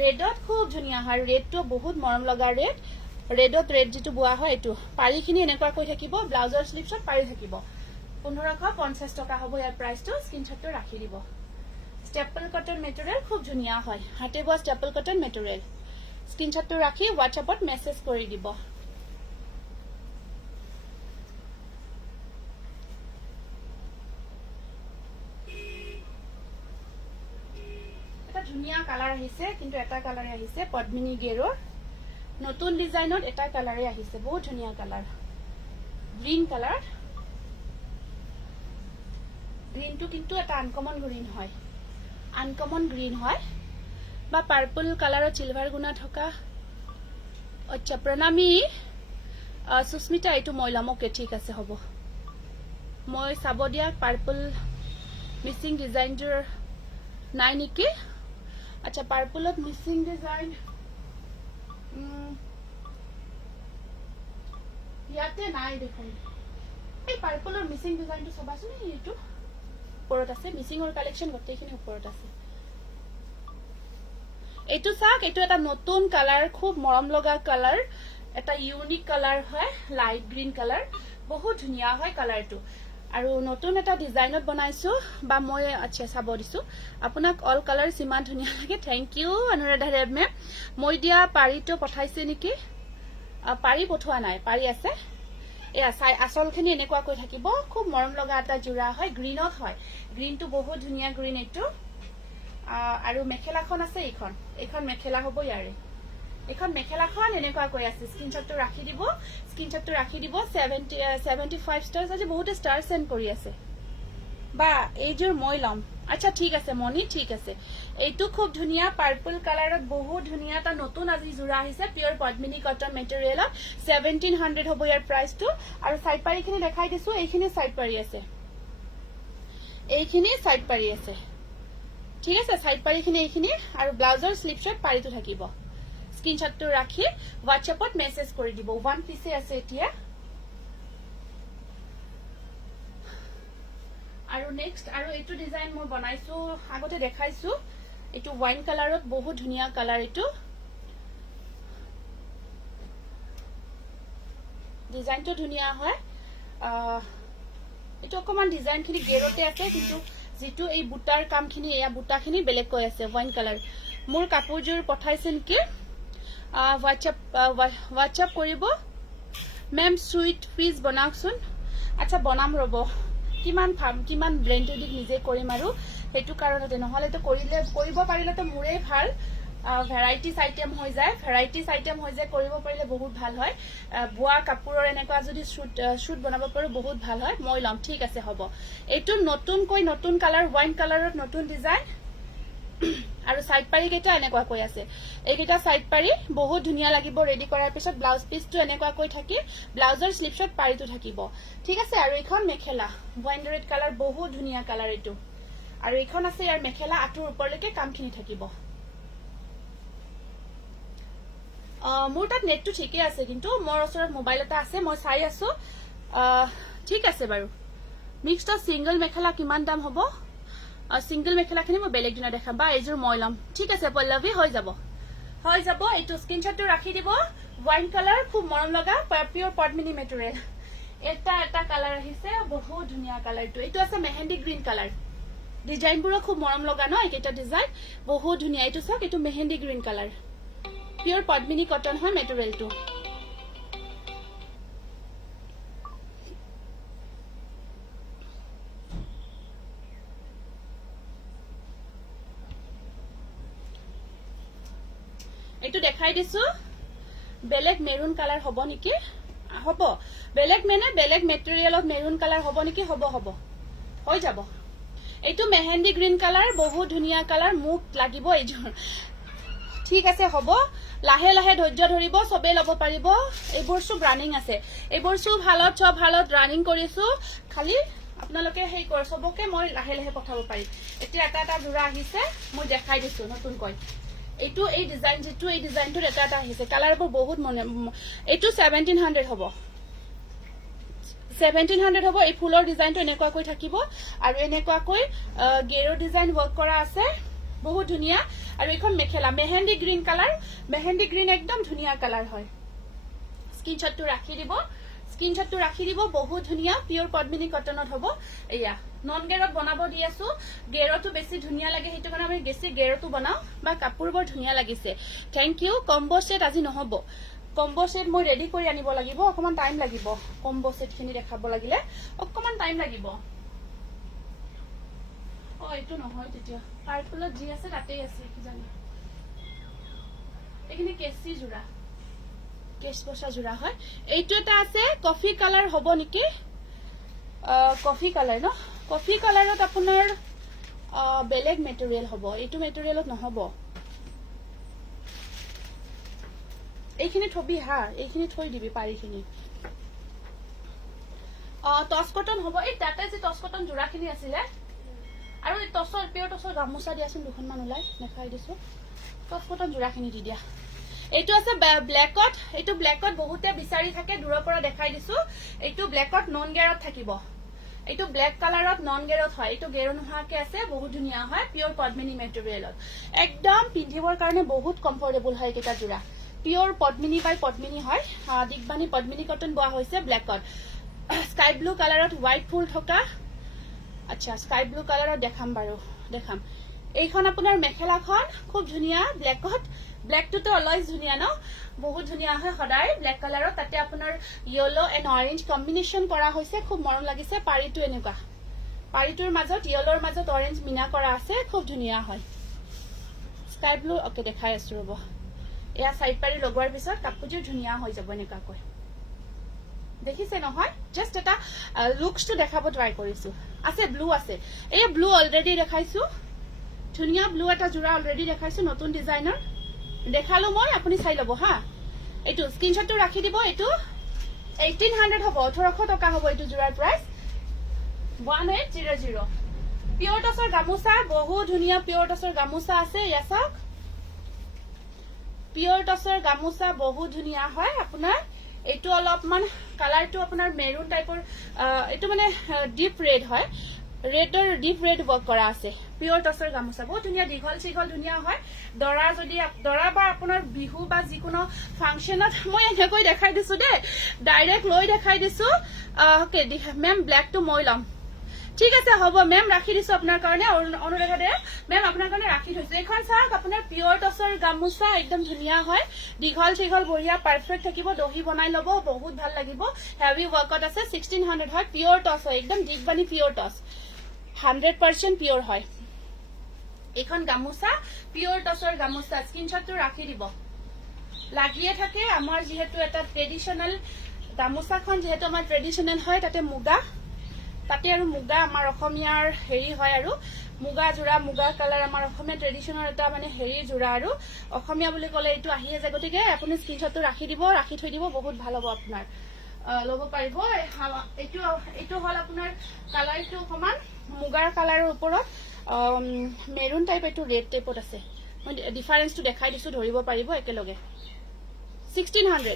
ৰেডত খুব ধুনিয়া হয় ৰেডটো বহুত মৰম লগা ৰেডত ৰেড যেটো বুৱা হয় এটো পাৰিখিনি এনেকুৱা কৈ থাকিব ব্লাউজৰ স্লিপছত পাৰি থাকিব 1550 টকা হ'ব ইয়াৰ প্ৰাইসটো স্ক্ৰিনশ্বটটো ৰাখি দিব স্টেপল কটন মেটেৰিয়েল খুব ধুনিয়া হয় হাতে বোৱা স্টেপল কটন মেটেৰিয়েল স্ক্ৰিনশ্বটটো ৰাখি WhatsAppত মেসেজ কৰি দিব এটা ধুনিয়া কালাৰ আহিছে কিন্তু এটা কালাৰ আহিছে পদ্মিনী গেৰৰ নতুন ডিজাইনত এটা কালাৰে আহিছে বহুত ধুনিয়া কালাৰ গ্ৰীন কালাৰ গ্ৰীনটো কিন্তু এটা আনকমন গ্ৰীন হয় বা পাৰ্পল কালাৰত সিলভাৰ গুণা থকা আচ্ছা প্ৰণামী সুস্মিতা এইটো মই লম ওকে ঠিক আছে হ'ব মই চাব দিয়া পাৰ্পল মিসিং ডিজাইনটোৰ নাই নেকি আচ্ছা পাৰ্পলত মিসিং ডিজাইন ইয়াতে নাই দেখোন এই পাৰ্পলৰ মিসিং ডিজাইনটো সবাচোন এইটো ওপৰত আছে মিসিংৰ কালেকশন গোটেইখিনি ওপৰত আছে এইটো চাক এইটো এটা নতুন কালাৰ খুব মৰম লগা কালাৰ এটা ইউনিক কালাৰ হয় লাইট গ্ৰীন কালাৰ বহুত ধুনিয়া হয় কালাৰটো আৰু নতুন এটা ডিজাইনত বনাইছো বা মই আচ্ছা চাব দিছো আপোনাক অল কালাৰ সিমান ধুনিয়া লাগে থ্যাংক ইউ অনুৰাধা ৰেব মে মই দিয়া পাৰিটো পঠাইছে নেকি পাৰি পঠোৱা নাই পাৰি আছে এয়া চাই আসলখিনি এনেকুৱা কৈ থাকিব খুব মৰম লগা এটা জোৰা হয় গ্ৰীনত হয় গ্ৰীনটো বহুত ধুনিয়া গ্ৰীন এইটো আৰু মেখেলাখন আছে এইখন মেখেলা হ'ব ইয়াৰে এইখন মেখেলাখন এনেকুৱা কৈ আছে স্ক্ৰিনশ্বটটো ৰাখি দিব 75 ষ্টাৰ্স আজি বহুত ষ্টাৰ সেন্ড কৰি আছে বা এইজোৰ মই লম আচ্ছা ঠিক আছে মনি ঠিক আছে এইটো খুব ধুনিয়া পাৰ্পল কালাৰত বহুত ধুনিয়া এটা নতুন আজি জোৰা আহিছে পিওৰ পদ্মিনী কটন মেটেৰিয়েলত 1700 হ'ব ইয়াৰ প্ৰাইসটো আৰু সাইড পাৰিখিনি দেখাই দিছো এইখিনি সাইড পাৰি আছে ঠিক আছে সাইড পাৰিখিনি এইখিনি আৰু ব্লাউজৰ স্লিপছত পাৰিটো থাকিব স্ক্ৰিনশ্বটটো ৰাখি WhatsAppত মেসেজ কৰি দিব ওৱান পিছে আছে এতিয়া আৰু নেক্সট আৰু এইটো ডিজাইন মই বনাইছো আগতে দেখাইছো এইটো ওয়াইন কালাৰত বহুত ধুনিয়া কালাৰ এইটো ডিজাইনটো ধুনিয়া হয় এইটো অকমান ডিজাইনখিনি গেৰতে আছে কিন্তু যেটো এই বুটাৰ কামখিনি এয়া বুটাখিনি বেলেগ কৈ আছে ওয়াইন কালাৰ মোৰ কাপোৰজোৰ পঠাইছে নেকি WhatsApp কৰিব মেম সুইট ফ্ৰিজ বনাওকচোন আচ্ছা বনাম ৰব কিমান ব্লেন্ডেড নিজে কৰিম আৰু হেতু কাৰণতে নহলে তো কৰিব পাৰিলে তো মুৰেই ভাল ভ্যাৰাইটিজ আইটেম হৈ যায় কৰিব পাৰিলে বহুত ভাল হয় বুৱা কাপোৰৰ এনেকুৱা যদি শুট বনাব পাৰো বহুত ভাল হয় মই লম ঠিক আছে হ'ব এইটো নতুন কালাৰ ওয়াইন কালাৰত নতুন ডিজাইন আৰু সাইড পাৰি কেটা এনেকুৱা কৈ আছে এইকেটা সাইড পাৰি বহুত ধুনিয়া লাগিব ৰেডি কৰাৰ পিছত ব্লাউজ পিসটো এনেকুৱা কৈ থাকি ব্লাউজৰ স্লিপছত পাৰিটো থাকিব ঠিক আছে আৰু এইখন মেখেলা ওয়াইন ৰেড কালাৰ বহুত ধুনিয়া কালাৰ এইটো আৰু এইখন আছে ইয়াৰ মেখেলা আঁঠুৰ ওপৰলৈকে কামখিনি থাকিব মোৰ তাত নেটটো ঠিকে আছে কিন্তু মোৰ ওচৰত মোবাইল এটা আছে মই চাই আছো ঠিক আছে বাৰু মিক্সড সিঙ্গল মেখেলা কিমান দাম হ'ব সিঙ্গল মেখেলাখিনি মই বেলেগ দিনা দেখাম বা এইজোৰ মই লম ঠিক আছে পল্লৱী হৈ যাব এইটো স্ক্ৰিনশ্বটটো ৰাখি দিব ওয়াইন কালাৰ খুব মৰম লগা পিওৰ পদ্মিনী মেটেৰিয়েল এটা কালাৰ আহিছে বহুত ধুনিয়া কালাৰটো এইটো আছে মেহেন্দি গ্ৰীন কালাৰ ডিজাইনবোৰ খুব মৰম লগা ন এইটা ডিজাইন বহুত ধুনিয়া এইটো চাওক এইটো মেহেন্দি গ্ৰীন কালাৰ পিওৰ পদ্মিনী কটন হয় মেটেৰিয়েলটো এইটো দেখাই দিছো বেলেগ মেৰুন কালাৰ হ'ব নেকি হ'ব বেলেগ মানে বেলেগ মেটেৰিয়েলত মেৰুন কালাৰ হ'ব নেকি হ'ব হ'ব হৈ যাব এইটো মেহেন্দি গ্ৰীণ কালাৰ বহুত ধুনিয়া কালাৰ মুখ লাগিব এইজোৰ ঠিক আছে হ'ব লাহে লাহে ধৈৰ্য ধৰিব সবে লব পাৰিব এইবোৰ সব ৰানিং আছে এইবোৰ সব হালত সব হালত ৰানিং কৰিছো খালি আপোনালোকে হেই কৰ সবকে মই লাহে লাহে পঠাব পাৰি এতিয়া এটা এটা জোৰা আহিছে মই দেখাই দিছো নতুন কৈ এইটো এই ডিজাইন যেটো এই ডিজাইনটো এটা এটা আহিছে কালাৰবোৰ বহুত মনে এইটো 1700 হ'ব 1700 হ'ব এই ফুলৰ ডিজাইনটো এনেকুৱা কৈ থাকিব আৰু এনেকুৱা কৈ গেৰো ডিজাইন ওয়াৰ্ক কৰা আছে বহুত ধুনিয়া আৰু এখন mekhela mehendi green colour mehendi green একদম ধুনিয়া কালাৰ হয় স্ক্ৰিনশ্বটটো ৰাখি দিব বহুত ধুনিয়া পিওৰ পদ্মিনী কটনত হ'ব এয়া নন গেৰত বনাব দি আছো গেৰটো বেছি ধুনিয়া লাগে হেতু কাৰণে আমি বেছি গেৰটো বনাও বা কাপোৰবোৰ ধুনিয়া লাগিছে থ্যাংক ইউ কম্বো সেট আজি নহব কম্বো সেট মই ৰেডি কৰি আনিব লাগিব অকমান টাইম লাগিব কম্বো সেট খিনি দেখাব লাগিলে অকমান টাইম লাগিব ও এটো নহয় তেতিয়া পাৰ্পলত জি আছে তাতেই আছে কি জানি এখিনি কেসি জোৰা কেস বসা জোৰা হয় এইটো এটা আছে কফি কালাৰ হ'ব নেকি কফি কালাৰ ন কফি কালাৰত আপোনাৰ বেলেগ মেটেৰিয়েল হ'ব এইটো মেটেৰিয়েলত নহব এইখিনি থবি হা এইখিনি থৈ দিবি পাৰিখিনি টস কটন হ'ব এই তাতে যে টস কটন জোৰাখিনি আছিলে আৰু এই টসৰ পিওৰ টসৰ গামোচা দিয়াচোন দুখনমান ওলাই দেখাই দিছো টস কটন জোৰাখিনি দি দিয়া এইটো আছে ব্ল্যাকত এইটো ব্ল্যাকত বহুতে বিচাৰি থাকে দূৰৰ পৰা দেখাই দিছো এইটো ব্ল্যাকত নন গেৰত থাকিব এইটো ব্ল্যাক কালাৰত নন গেৰত হয় এইটো গেৰ নোহাকে আছে বহুত ধুনিয়া হয় পিওৰ পদ্মিনী মেটেৰিয়েলত একদম পিন্ধিবৰ কাৰণে বহুত কমফৰ্টেবল হয় কেটা জোৰা পিওৰ পদ্মিনী বাই পদ্মিনী হয় দিগবানী পদ্মিনী কটন বোৱা হৈছে ব্ল্যাকত স্কাই ব্লু কালাৰত হোৱাইট ফুল থকা আচ্ছা স্কাই ব্লু কালাৰত দেখাম বাৰু দেখাম এইখন আপোনাৰ মেখেলাখন খুব ধুনিয়া ব্ল্যাকত ব্ল্যাকটো তো অলৱেজ ধুনিয়া ন বহুত ধুনিয়া হয় সদায় ব্ল্যাক কালাৰত তাতে আপোনাৰ ইয়েলো এন্ড অৰেঞ্জ কম্বিনেশন কৰা হৈছে খুব মৰম লাগিছে পাৰিটো এনেকুৱা পাৰিটোৰ মাজত ইয়েলোৰ মাজত অৰেঞ্জ মিনা কৰা আছে খুব ধুনিয়া হয় স্কাই ব্লু ওকে দেখাই আছো ৰব এয়া সাইড পাৰি লগোৱাৰ পিছত কাপোৰটো ধুনিয়া হৈ যাব এনেকুৱা কৈ দেখিছে নহয় জাস্ট এটা লুকসটো দেখাব ট্ৰাই কৰিছো আছে ব্লু আছে এই ব্লু অলৰেডি দেখাইছো ধুনিয়া ব্লু এটা জোৰা অলৰেডি দেখাইছো নতুন ডিজাইনৰ দেখালো মই আপুনি চাই লব হা এইটো স্ক্ৰিনশটটো ৰাখি দিব এইটো 1800 হ'ব 1800 টকা হ'ব এইটো জোৰাৰ প্ৰাইস 1800 পিওৰ টসৰ গামোচা বহুত ধুনিয়া পিওৰ টসৰ গামোচা আছে ইয়াছক পিওৰ টসৰ গামোচা বহুত ধুনিয়া হয় আপোনাৰ এইটো অলপমান কালাৰটো আপোনাৰ মেৰুন টাইপৰ এইটো মানে ডিপ ৰেড হয় ৰেডৰ ডিপ ৰেড ওয়াৰ্ক কৰা আছে পিওৰ টসৰ গামোচা বহুত ধুনিয়া দীঘল চিঘল ধুনিয়া হয় দৰা যদি দৰা বা আপোনাৰ বিহু বা যিকোনো ফাংশনত মই এনেকৈ দেখাই দিছো দে ডাইৰেক্ট লৈ দেখাই দিছো ওকে মেম ব্ল্যাক টু মই লম ঠিক আছে হ'ব মেম ৰাখি দিছো আপোনাৰ কাৰণে অনুৰাধা দে মেম আপোনাৰ কাৰণে ৰাখি থৈছো এখন চাওক আপোনাৰ পিওৰ টসৰ গামোচা একদম ধুনিয়া হয় দীঘল চিঘল বঢ়িয়া পারফেক্ট থাকিব দহি বনাই লব বহুত ভাল লাগিব হেভি ওয়ার্কত আছে 1600 হয় পিওর টস হয় একদম দিগবানী পিওর টস 100% পিওর হয় এখন গামোচা পিওর টসৰ গামোচা স্ক্ৰিনশটটো ৰাখি দিব লাগিয়ে থাকে আমাৰ যেহেতু এটা ট্ৰেডিশনাল গামোচাখন যেহেতু আমাৰ ট্ৰেডিশনাল হয় তাতে মুগা তাতে আৰু মুগা আমাৰ অসমীয়াৰ হেৰি হয় আৰু মুগা জোৰা মুগা কালাৰ আমাৰ অসমীয়া ট্ৰেডিশনাল এটা মানে হেৰি জোৰা আৰু অসমীয়া বুলি ক'লে এইটো আহিয়ে যায় গতিকে আপুনি স্ক্ৰিনশটটো ৰাখি দিব ৰাখি থৈ দিব বহুত ভাল হ'ব আপোনাৰ লব পাৰিব এইটো হল আপোনাৰ কালাৰটো সমান মুগাৰ কালাৰৰ ওপৰত মেৰুন টাইপ এইটো ৰেড টাইপত আছে মই ডিফাৰেন্সটো দেখাই দিছো ধৰিব পাৰিব একেলগে 1600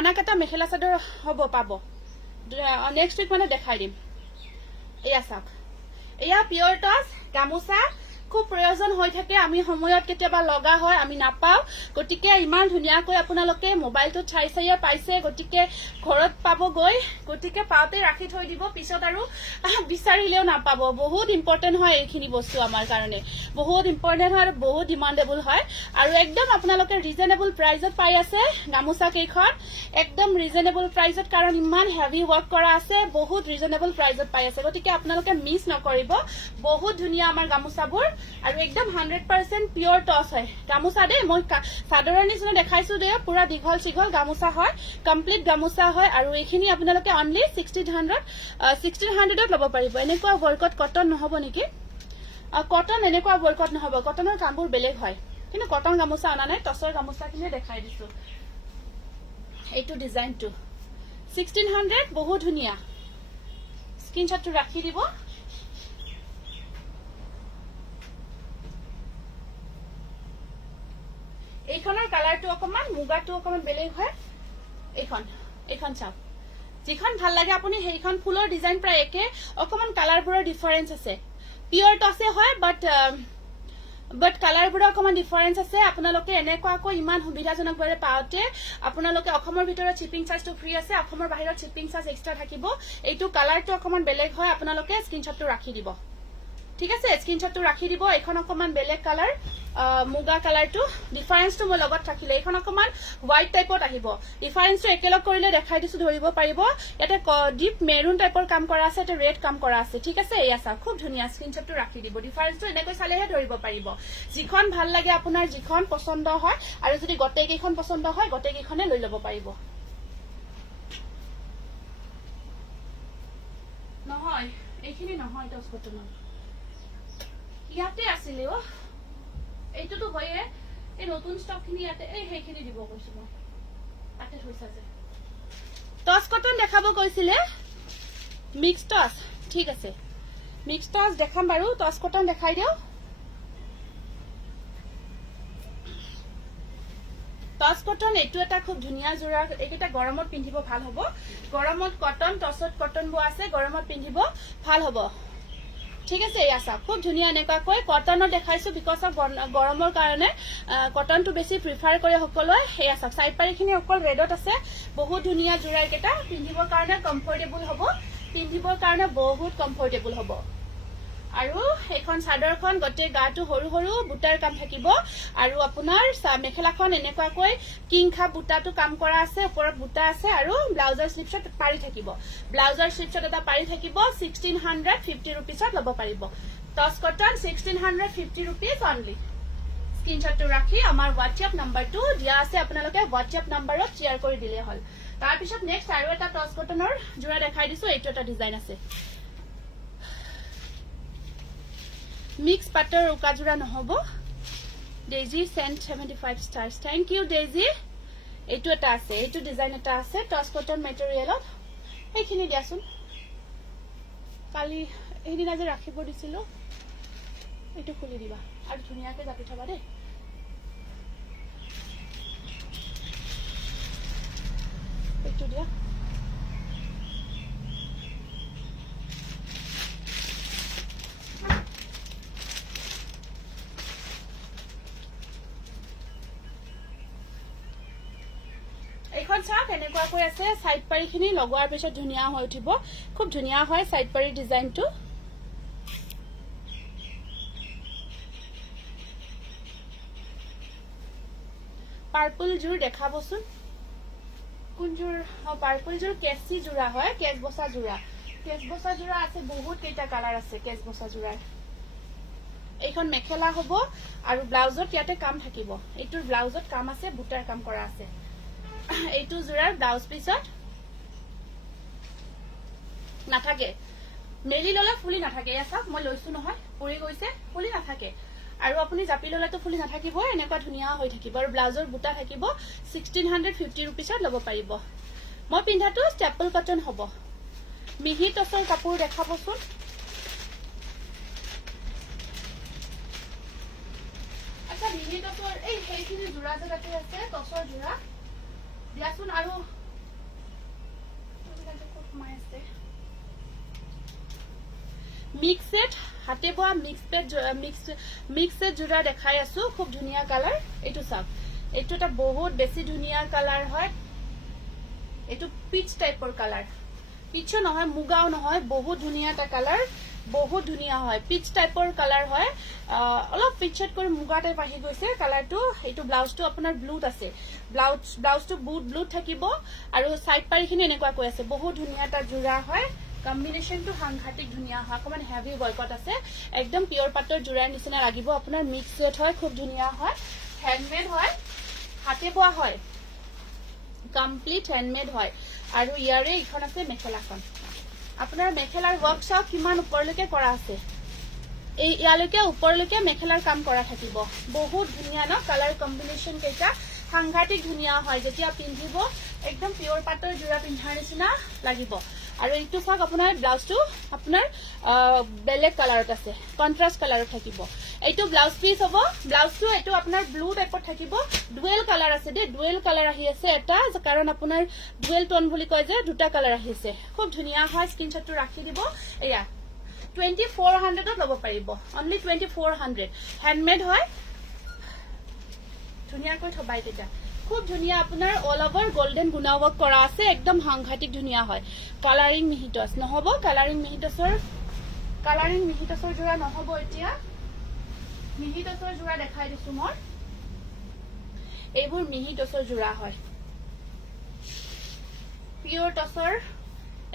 আনাকাটা মেখেলা চাদৰ হ'ব পাব নেক্সট উইক মানে দেখাই দিম এয়া চাওক এয়া পিওর টস গামোচা খুব প্ৰয়োজন হৈ থাকে আমি সময়ত কেতিয়াবা লগা হয় আমি নাপাও গতিকে ইমান ধুনীয়াকৈ আপোনালোকে মোবাইলটো চাই চাইয়ে পাইছে গতিকে ঘৰত পাবগৈ গতিকে পাওঁতে ৰাখি থৈ দিব পিছত আৰু বিচাৰিলেও নাপাব বহুত ইম্পৰ্টেন্ট হয় এইখিনি বস্তু আমাৰ কাৰণে বহুত ইম্পৰ্টেন্ট হয় আৰু বহুত ডিমান্ডেবল হয় আৰু একদম আপোনালোকে ৰিজনেবল প্ৰাইজত পাই আছে গামোচা কেইখন একদম ৰিজনেবল প্ৰাইজত কাৰণ ইমান হেভি ওয়াৰ্ক কৰা আছে বহুত ৰিজনেবল প্ৰাইজত পাই আছে গতিকে আপোনালোকে মিস নকৰিব বহুত ধুনীয়া আমাৰ গামোচাবোৰ আৰু একদম 100% পিওৰ টস হয় গামোচা দে মই সাধাৰণ নিচিনা দেখাইছো দে পুৰা দীঘল সিঘল গামোচা হয় কমপ্লিট গামোচা হয় আৰু এইখিনি আপোনালোকে অনলি 1600ত ল'ব পাৰিব এনেকুৱা ওয়াৰ্কত কটন নহব নেকি কটন এনেকুৱা ওয়াৰ্কত নহব কটনৰ কামবোৰ বেলেগ হয় কিন্তু কটন গামোচা আনা নাই টসৰ গামোচাখিনি দেখাই দিছো এইটো ডিজাইনটো 1600 বহুত ধুনীয়া স্ক্ৰিনশটটো ৰাখি দিব এইখনৰ কালাৰটো অকমান মুগাটো অকমান বেলেগ হয় এইখন চাও যিখন ভাল লাগে আপুনি সেইখন ফুলৰ ডিজাইন প্ৰায় একে অকমান কালাৰবোৰৰ ডিফাৰেন্স আছে পিওৰ টসে হয় বাট কালাৰবোৰৰ অকমান ডিফাৰেন্স আছে আপোনালোকে এনেকুৱাকৈ ইমান সুবিধাজনকভাৱে পাওঁতে আপোনালোকে অসমৰ ভিতৰত শিপিং চাৰ্জটো ফ্ৰী আছে অসমৰ বাহিৰত শিপিং চাৰ্জ এক্সট্ৰা থাকিব এইটো কালাৰটো অকমান বেলেগ হয় আপোনালোকে স্ক্ৰিনশটটো ৰাখি দিব ঠিক আছে স্ক্ৰিনশটটো ৰাখি দিব এখন অকমান বেলেগ কালাৰ মুগা কালাৰটো ডিফাৰেন্সটো মই লগত ৰাখিলে এখন অকমান হোৱাইট টাইপত আহিব ডিফাৰেন্সটো একেলগ কৰিলে দেখাই দিছো ধৰিব পাৰিব এটা ডিপ মেৰুন টাইপৰ কাম কৰা আছে এটা ৰেড কাম কৰা আছে ঠিক আছে এয়া চাওক খুব ধুনীয়া স্ক্ৰিনশটটো ৰাখি দিব ডিফাৰেন্সটো এনেকৈ চালেহে ধৰিব পাৰিব যিখন ভাল লাগে আপোনাৰ যিখন পছন্দ হয় আৰু যদি গটেই কেইখন পছন্দ হয় গটেই কেইখনে লৈ ল'ব পাৰিব নহয় এইখিনি নহয় টস কটনৰ ইয়াতে আছিলে এইটোতো হয়ে এই নতুন স্টকখিনি ইয়াতে এই সেইখিনি দিব কৈছো মই তাতে থৈছা যে টস কটন দেখাব কৈছিলে মিক্স টস ঠিক আছে মিক্স টস দেখাম বাৰু টস কটন দেখাই দিও টস কটন এইটো এটা খুব ধুনীয়া জোৰা এইটা গৰমত পিন্ধিব ভাল হ'ব গৰমত কটন টসত কটন বো আছে গৰমত পিন্ধিব ভাল হ'ব ঠিক আছে এয়া চাওক খুব ধুনীয়া এনেকুৱাকৈ কটনৰ দেখাইছো বিকজ অফ গৰমৰ কাৰণে কটনটো বেছি প্ৰিফাৰ কৰে সকলোৱে এয়া চাওক সাইড পাৰিখিনি অকল ৰেডত আছে বহুত ধুনীয়া জোৰা কেটা পিন্ধিবৰ কাৰণে কমফৰ্টেবল হ'ব পিন্ধিবৰ কাৰণে বহুত কমফৰ্টেবল হ'ব আৰু এখন চাদৰখন গটে গাটো হৰু হৰু বুটাৰ কাম থাকিব আৰু আপোনাৰ মেখেলাখন এনেকুৱাকৈ কিংখা বুটাটো কাম কৰা আছে ওপৰত বুটা আছে আৰু ব্লাউজৰ স্লিপছত পাৰি থাকিব ব্লাউজৰ স্লিপছত এটা পাৰি থাকিব 1650 रुपीसত ল'ব পাৰিব টস কটন 1650 रुपीस অনলি স্ক্ৰিনশটটো ৰাখি আমাৰ WhatsApp নাম্বাৰটো দিয়া আছে আপোনালোকে WhatsApp নাম্বাৰত শেয়াৰ কৰি দিলে হল তাৰ পিছত নেক্সট আৰু এটা টস কটনৰ জোৰা দেখাই দিছো এইটো এটা ডিজাইন আছে মিক্স পাটৰ উকাজোৰা নহব Daisy sent 75 stars thank you Daisy এইটো এটা আছে এইটো ডিজাইন এটা আছে টস কটন মেটেৰিয়েলত এইখিনি দিয়াচোন কালি এইদিনা যে ৰাখিব দিছিল এইটো খুলি দিবা আৰু ধুনীয়াকৈ জাপি থবা দেই এইটো দিয়া এইখন চাওক এনেকুৱাকৈ আছে সাইড পাৰিখিনি লগোৱাৰ পিছত ধুনীয়া হৈ উঠিব খুব ধুনীয়া হয় সাইড পাৰি ডিজাইনটো পাৰ্পল জোৰ দেখাবচোন কোন জোৰ পাৰ্পল জোৰ কেচি জোৰা হয় কেচ বসা জোৰা আছে বহুত কেইটা কালাৰ আছে কেচ বসা জোৰাৰ এইখন মেখেলা হ'ব আৰু ব্লাউজত ইয়াতে কাম থাকিব এইটোৰ ব্লাউজত কাম আছে বুটাৰ কাম কৰা আছে এইটো জোৰাৰ ব্লাউজ পিছত নাথাকে মেলি ললে ফুলি নাথাকে এয়া চাওক মই লৈছো নহয় পুৰি গৈছে ফুলি নাথাকে আৰু আপুনি জাপি ললেতো ফুলি নাথাকিব এনেকুৱা ধুনীয়া হৈ থাকিব আৰু ব্লাউজৰ বুটা থাকিব 1650 रुपीसত ল'ব পাৰিব মই পিন্ধাটো ষ্টেপল কটন হ'ব মিহি টসৰ কাপোৰ দেখাবচোন আচ্ছা মিহি টসৰ এই হেইখিনি জোৰা জগাতে আছে টসৰ জোৰা দিয়াচোন আৰু মিক্স সেট হাতে বোৱা মিক্স জোৰা দেখাই আছো খুব ধুনীয়া কালাৰ এইটো চাওক এইটো এটা বহুত বেছি ধুনীয়া কালাৰ হয় এইটো পিচ টাইপৰ কালাৰ কিছু নহয় মুগাও নহয় বহুত ধুনীয়া এটা কালাৰ বহুত ধুনীয়া হয় পিচ টাইপৰ কালাৰ হয় অলপ পিচত কৰি মুগা টাইপ আহি গৈছে কালাৰটো এইটো ব্লাউজটো আপোনাৰ ব্লুত আছে ব্লাউজটো ব্লুত থাকিব আৰু সাইড পাৰিখিনি এনেকুৱা কৈ আছে বহুত ধুনীয়া এটা জোৰা হয় কম্বিনেশনটো সাংঘাতিক ধুনীয়া হয় অকমান হেভি বয়কট আছে একদম পিওর পাটৰ জোৰাৰ নিচিনা লাগিব আপোনাৰ মিক্স ৱেট হয় খুব ধুনীয়া হয় হ্যান্ডমেড হয় হাতে বোৱা হয় কমপ্লিট হ্যান্ডমেড হয় আৰু ইয়াৰে ইখন আছে মেখেলাখন আপোনাৰ মেখেলাৰ ওয়াৰ্কশপ কিমান ওপৰলৈকে কৰা আছে এই ইয়ালৈকে ওপৰলৈকে মেখেলাৰ কাম কৰা থাকিব বহুত ধুনীয়া ন কালাৰ কম্বিনেশন কেইটা সাংঘাতিক ধুনীয়া হয় যেতিয়া পিন্ধিব একদম পিওৰ পাটৰ জোৰা পিন্ধাৰ নিচিনা লাগিব আৰু এইটো চাওক আপোনাৰ ব্লাউজটো আপোনাৰ বেলেগ কালাৰত আছে কন্ট্ৰাস্ট কালাৰত থাকিব এইটো ব্লাউজ পিস হ'ব ব্লাউজটো এইটো আপোনাৰ ব্লু টাইপত থাকিব ডুৱেল কালাৰ আছে দে ডুৱেল কালাৰ আহি আছে এটা কাৰণ আপোনাৰ ডুৱেল টোন বুলি কয় যে দুটা কালাৰ আহিছে খুব ধুনীয়া হয় স্ক্ৰিনশ্বটটো ৰাখি দিব এয়া 2400 ত ল'ব পাৰিব অনলি 2400 হ্যান্ডমেড হয় ধুনীয়াকৈ থবাই তেতিয়া খুব ধুনীয়া আপোনাৰ অল ওভাৰ গোল্ডেন গুনা ওয়াৰ্ক কৰা আছে একদম সাংঘাতিক ধুনীয়া হয় কালাৰিং মিহিটস নহব কালাৰিং মিহিটসৰ জোৰা নহব এতিয়া মিহিটসৰ জোৰা দেখাই দিছো মই এইবোৰ মিহিটসৰ জোৰা হয় পিওৰ টসৰ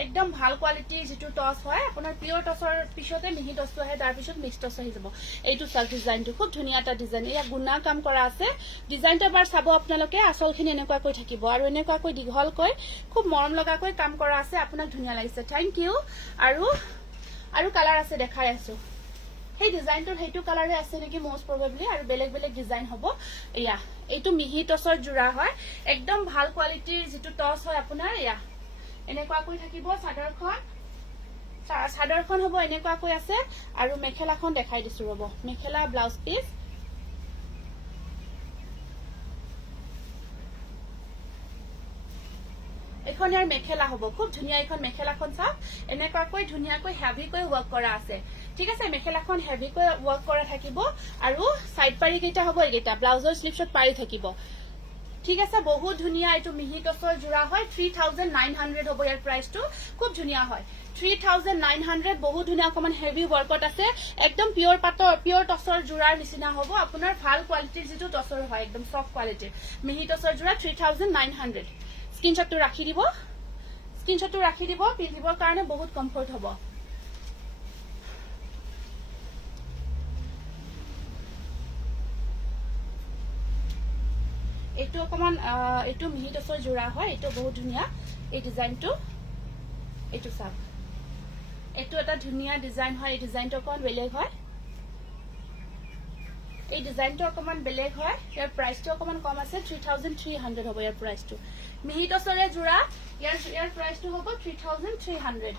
একদম ভাল কোৱালিটিৰ যেটো টস হয় আপোনাৰ পিওৰ টসৰ পিছতে মিহি টসটো আহে তাৰ পিছত মিক্স টস আহি যাব এইটো সাৰ্ফ ডিজাইনটো খুব ধুনীয়া এটা ডিজাইন এয়া গুণা কাম কৰা আছে ডিজাইনটো এবাৰ চাব আপোনালোকে আসলখিনি এনেকুৱা কৈ থাকিব আৰু এনেকুৱা কৈ দীঘল কৈ খুব মৰম লগা কৈ কাম কৰা আছে আপোনাক ধুনীয়া লাগিছে থ্যাংক ইউ আৰু কালাৰ আছে দেখাই আছো এই ডিজাইনটো হেইটো কালাৰে আছে নেকি মোস্ট প্ৰবাবলি আৰু বেলেগ বেলেগ ডিজাইন হ'ব এয়া এইটো মিহি টসৰ জোৰা হয় একদম ভাল কোৱালিটিৰ যেটো টস হয় আপোনাৰ এয়া এনেকুৱা কৈ থাকিব চাদৰখন হ'ব এনেকুৱা কৈ আছে আৰু মেখেলাখন দেখাই দিছো ৰব মেখেলা ব্লাউজ পিস এখন ইয়াৰ মেখেলা হ'ব খুব ধুনীয়া এখন মেখেলাখন চাওক এনেকুৱাকৈ ধুনীয়াকৈ হেভিকৈ ওয়াৰ্ক কৰা আছে ঠিক আছে মেখেলাখন হেভিকৈ ওয়াৰ্ক কৰা থাকিব আৰু সাইড পাৰি কেইটা হ'ব এইটা ব্লাউজৰ স্লিপছত পাৰি থাকিব ঠিক আছে বহুত ধুনীয়া এটো মিহি টসৰ জোৰা হয় 3900 হ'ব ইয়াৰ প্ৰাইসটো খুব ধুনীয়া হয় 3900 বহুত ধুনীয়া কমন হেভি ওয়াৰ্কত আছে একদম পিওৰ টসৰ জোৰাৰ নিচিনা হ'ব আপোনাৰ ভাল কোৱালিটিৰ যেটো টসৰ হয় একদম সফট কোৱালিটিৰ মিহি টসৰ জোৰা 3900 স্ক্ৰিনশটটো ৰাখি দিব পিন্ধিবৰ কাৰণে বহুত কমফৰ্ট হ'ব এইটো অকমান এইটো মিহি টসৰ জোৰা হয় এইটো বহুত ধুনীয়া এই ডিজাইনটো এইটো চাওক এইটো এটা ধুনীয়া ডিজাইন হয় এই ডিজাইনটো অকমান বেলেগ হয় এই ডিজাইনটো অকমান বেলেগ হয় ইয়াৰ প্ৰাইসটো অকমান কম আছে 3300 হ'ব ইয়াৰ প্ৰাইসটো মিহি টসৰে জোৰা ইয়াৰ প্ৰাইসটো হ'ব 3300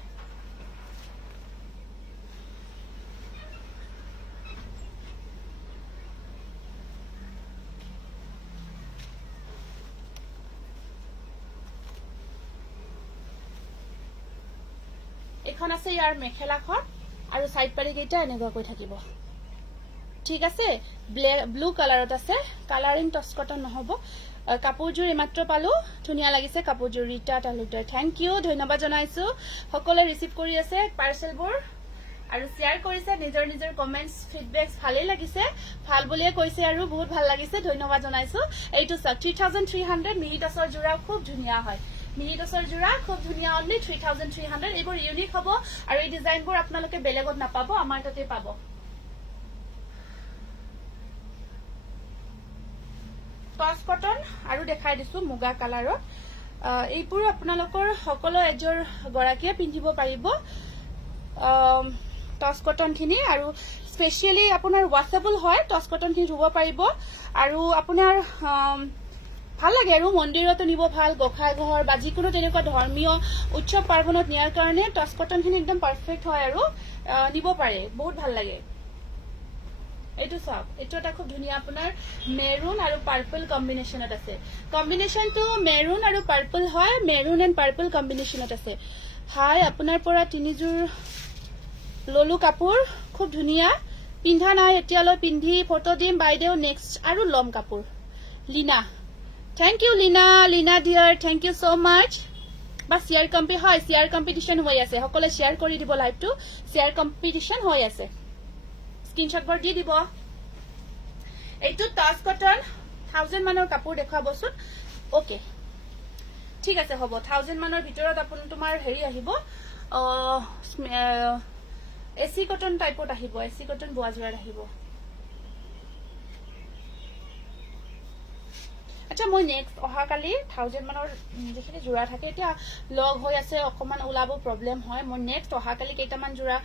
এখন আছে ইয়াৰ মেখেলাখন আৰু সাইড পাৰি কেইটা এনেকুৱা কৈ থাকিব ঠিক আছে ব্লু কালাৰত আছে কালাৰিং টস কটন নহব কাপোৰজোৰ এমাত্ৰ পালো ধুনীয়া লাগিছে কাপোৰজোৰ ৰিটা তালুকদাৰ থ্যাংক ইউ ধন্যবাদ জনাইছো সকলে ৰিসিভ কৰি আছে পাৰ্সেলবোৰ আৰু শেয়াৰ কৰিছে নিজৰ কমেন্টস ফিডবেকস ভালে লাগিছে ভাল বুলিয়ে কৈছে আৰু বহুত ভাল লাগিছে ধন্যবাদ জনাইছো এইটো 3300 মিহি টসৰ জোৰা খুব ধুনীয়া হয় মিহি টসৰ জোৰা খুব ধুনীয়া অনলি 3300 এইবোৰ ইউনিক হ'ব আৰু এই ডিজাইনবোৰ আপোনালোকে বেলেগত নাপাব আমাৰ তাতে পাব টস কটন আৰু দেখাই দিছো মুগা কালাৰত এইবোৰ আপোনালোকৰ সকলো এজৰ গৰাকীয়ে পিন্ধিব পাৰিব টস কটন খিনি আৰু স্পেশালি আপোনাৰ ওয়াশেবল হয় টস কটন খিনি ধুব পাৰিব আৰু আপোনাৰ ভাল লাগে আৰু মন্দিৰতো নিব ভাল গোখাই ঘৰ বা যিকোনো তেনেকুৱা ধৰ্মীয় উৎসৱ পাৰ্বণত নিয়াৰ কাৰণে টস কটন খিনি একদম পাৰফেক্ট হয় আৰু নিব পাৰে বহুত ভাল লাগে এইটো চাওক এইটো এটা খুব ধুনীয়া আপোনাৰ মেৰুন আৰু পাৰ্পল কম্বিনেশনত আছে কম্বিনেশনটো মেৰুন আৰু পাৰ্পল হয় মেৰুন এণ্ড পাৰ্পল কম্বিনেশনত আছে হাই আপোনাৰ পৰা তিনিজোৰ ললু কাপোৰ খুব ধুনীয়া পিন্ধা নাই এতিয়ালৈ পিন্ধি ফটো দিম বাইদেউ নেক্সট আৰু লম কাপোৰ Leena thank you Leena dear thank you so much বা শেয়াৰ কম্পিটিশন হৈ আছে সকলে শেয়াৰ কৰি দিব লাইভটো শেয়াৰ কম্পিটিশন হৈ আছে স্ক্ৰিনশ্বটবোৰ দি দিব এইটো টাচ কটন 1000 মানৰ কাপোৰ দেখাবচোন ওকে ঠিক আছে হ'ব 1000 মানৰ ভিতৰত আপোন তোমাৰ হেৰি আহিব এসি কটন টাইপত আহিব এসি কটন বোৱাজোৰাত আহিব আচ্ছা মই নেক্সট অহাকালি 1000 মানৰ যিখিনি জোৰা থাকে এতিয়া লগ হৈ আছে অকমান ওলাব প্ৰবলেম হয় মই নেক্সট অহাকালি কেইটামান জোৰা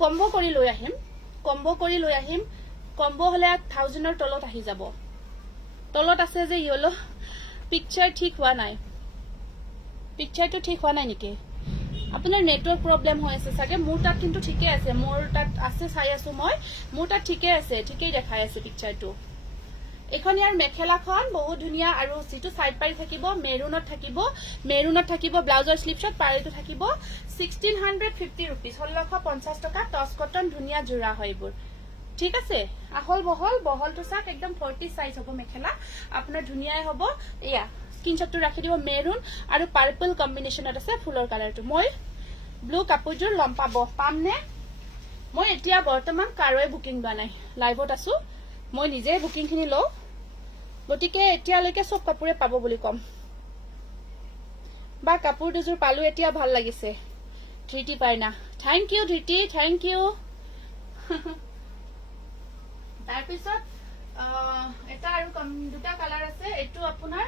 কম্বো কৰি লৈ আহিম কম্বো হলে 1000 ৰ তলত আহি যাব তলত আছে যে ইয়েলো পিকচাৰ ঠিক হোৱা নাই পিকচাৰটো ঠিক হোৱা নাই নেকি আপোনাৰ নেটৱৰ্ক প্ৰবলেম হৈ আছে সাগে মোৰ তাত কিন্তু ঠিকে আছে মোৰ তাত আছে চাই আছো মই মোৰ তাত ঠিকে আছে ঠিকেই দেখাই আছে পিকচাৰটো এখন ইয়াৰ মেখেলাখন বহুত ধুনীয়া আৰু সিটো সাইড পাৰি থাকিব মেৰুনত থাকিব ব্লাউজৰ স্লিপছত পাৰিটো থাকিব 1650 रुपीस 1650 টকা টস কটন ধুনীয়া জোৰা হয়বোৰ ঠিক আছে আহল বহলটো চাক একদম 40 সাইজ হ'ব মেখেলা আপোনাৰ ধুনীয়াই হ'ব ইয়া স্ক্ৰিনশ্বটটো ৰাখি দিব মেৰুন আৰু পাৰ্পল কম্বিনেশনত আছে ফুলৰ কালাৰটো মই ব্লু কাপোৰজোৰ লম পামনে মই এতিয়া বৰ্তমান কাৰোৱে বুকিং লোৱা নাই লাইভত আছো মই নিজে বুকিং খিনি লও গতিকে এতিয়ালৈকে সব কাপোৰে পাব বুলি কম বা কাপোৰ দুজোৰ পালো এতিয়া ভাল লাগিছে ধৃতি পাইনা thank U Dhriti thank U তাৰপিছত এটা আৰু দুটা কালাৰ আছে এটো আপোনাৰ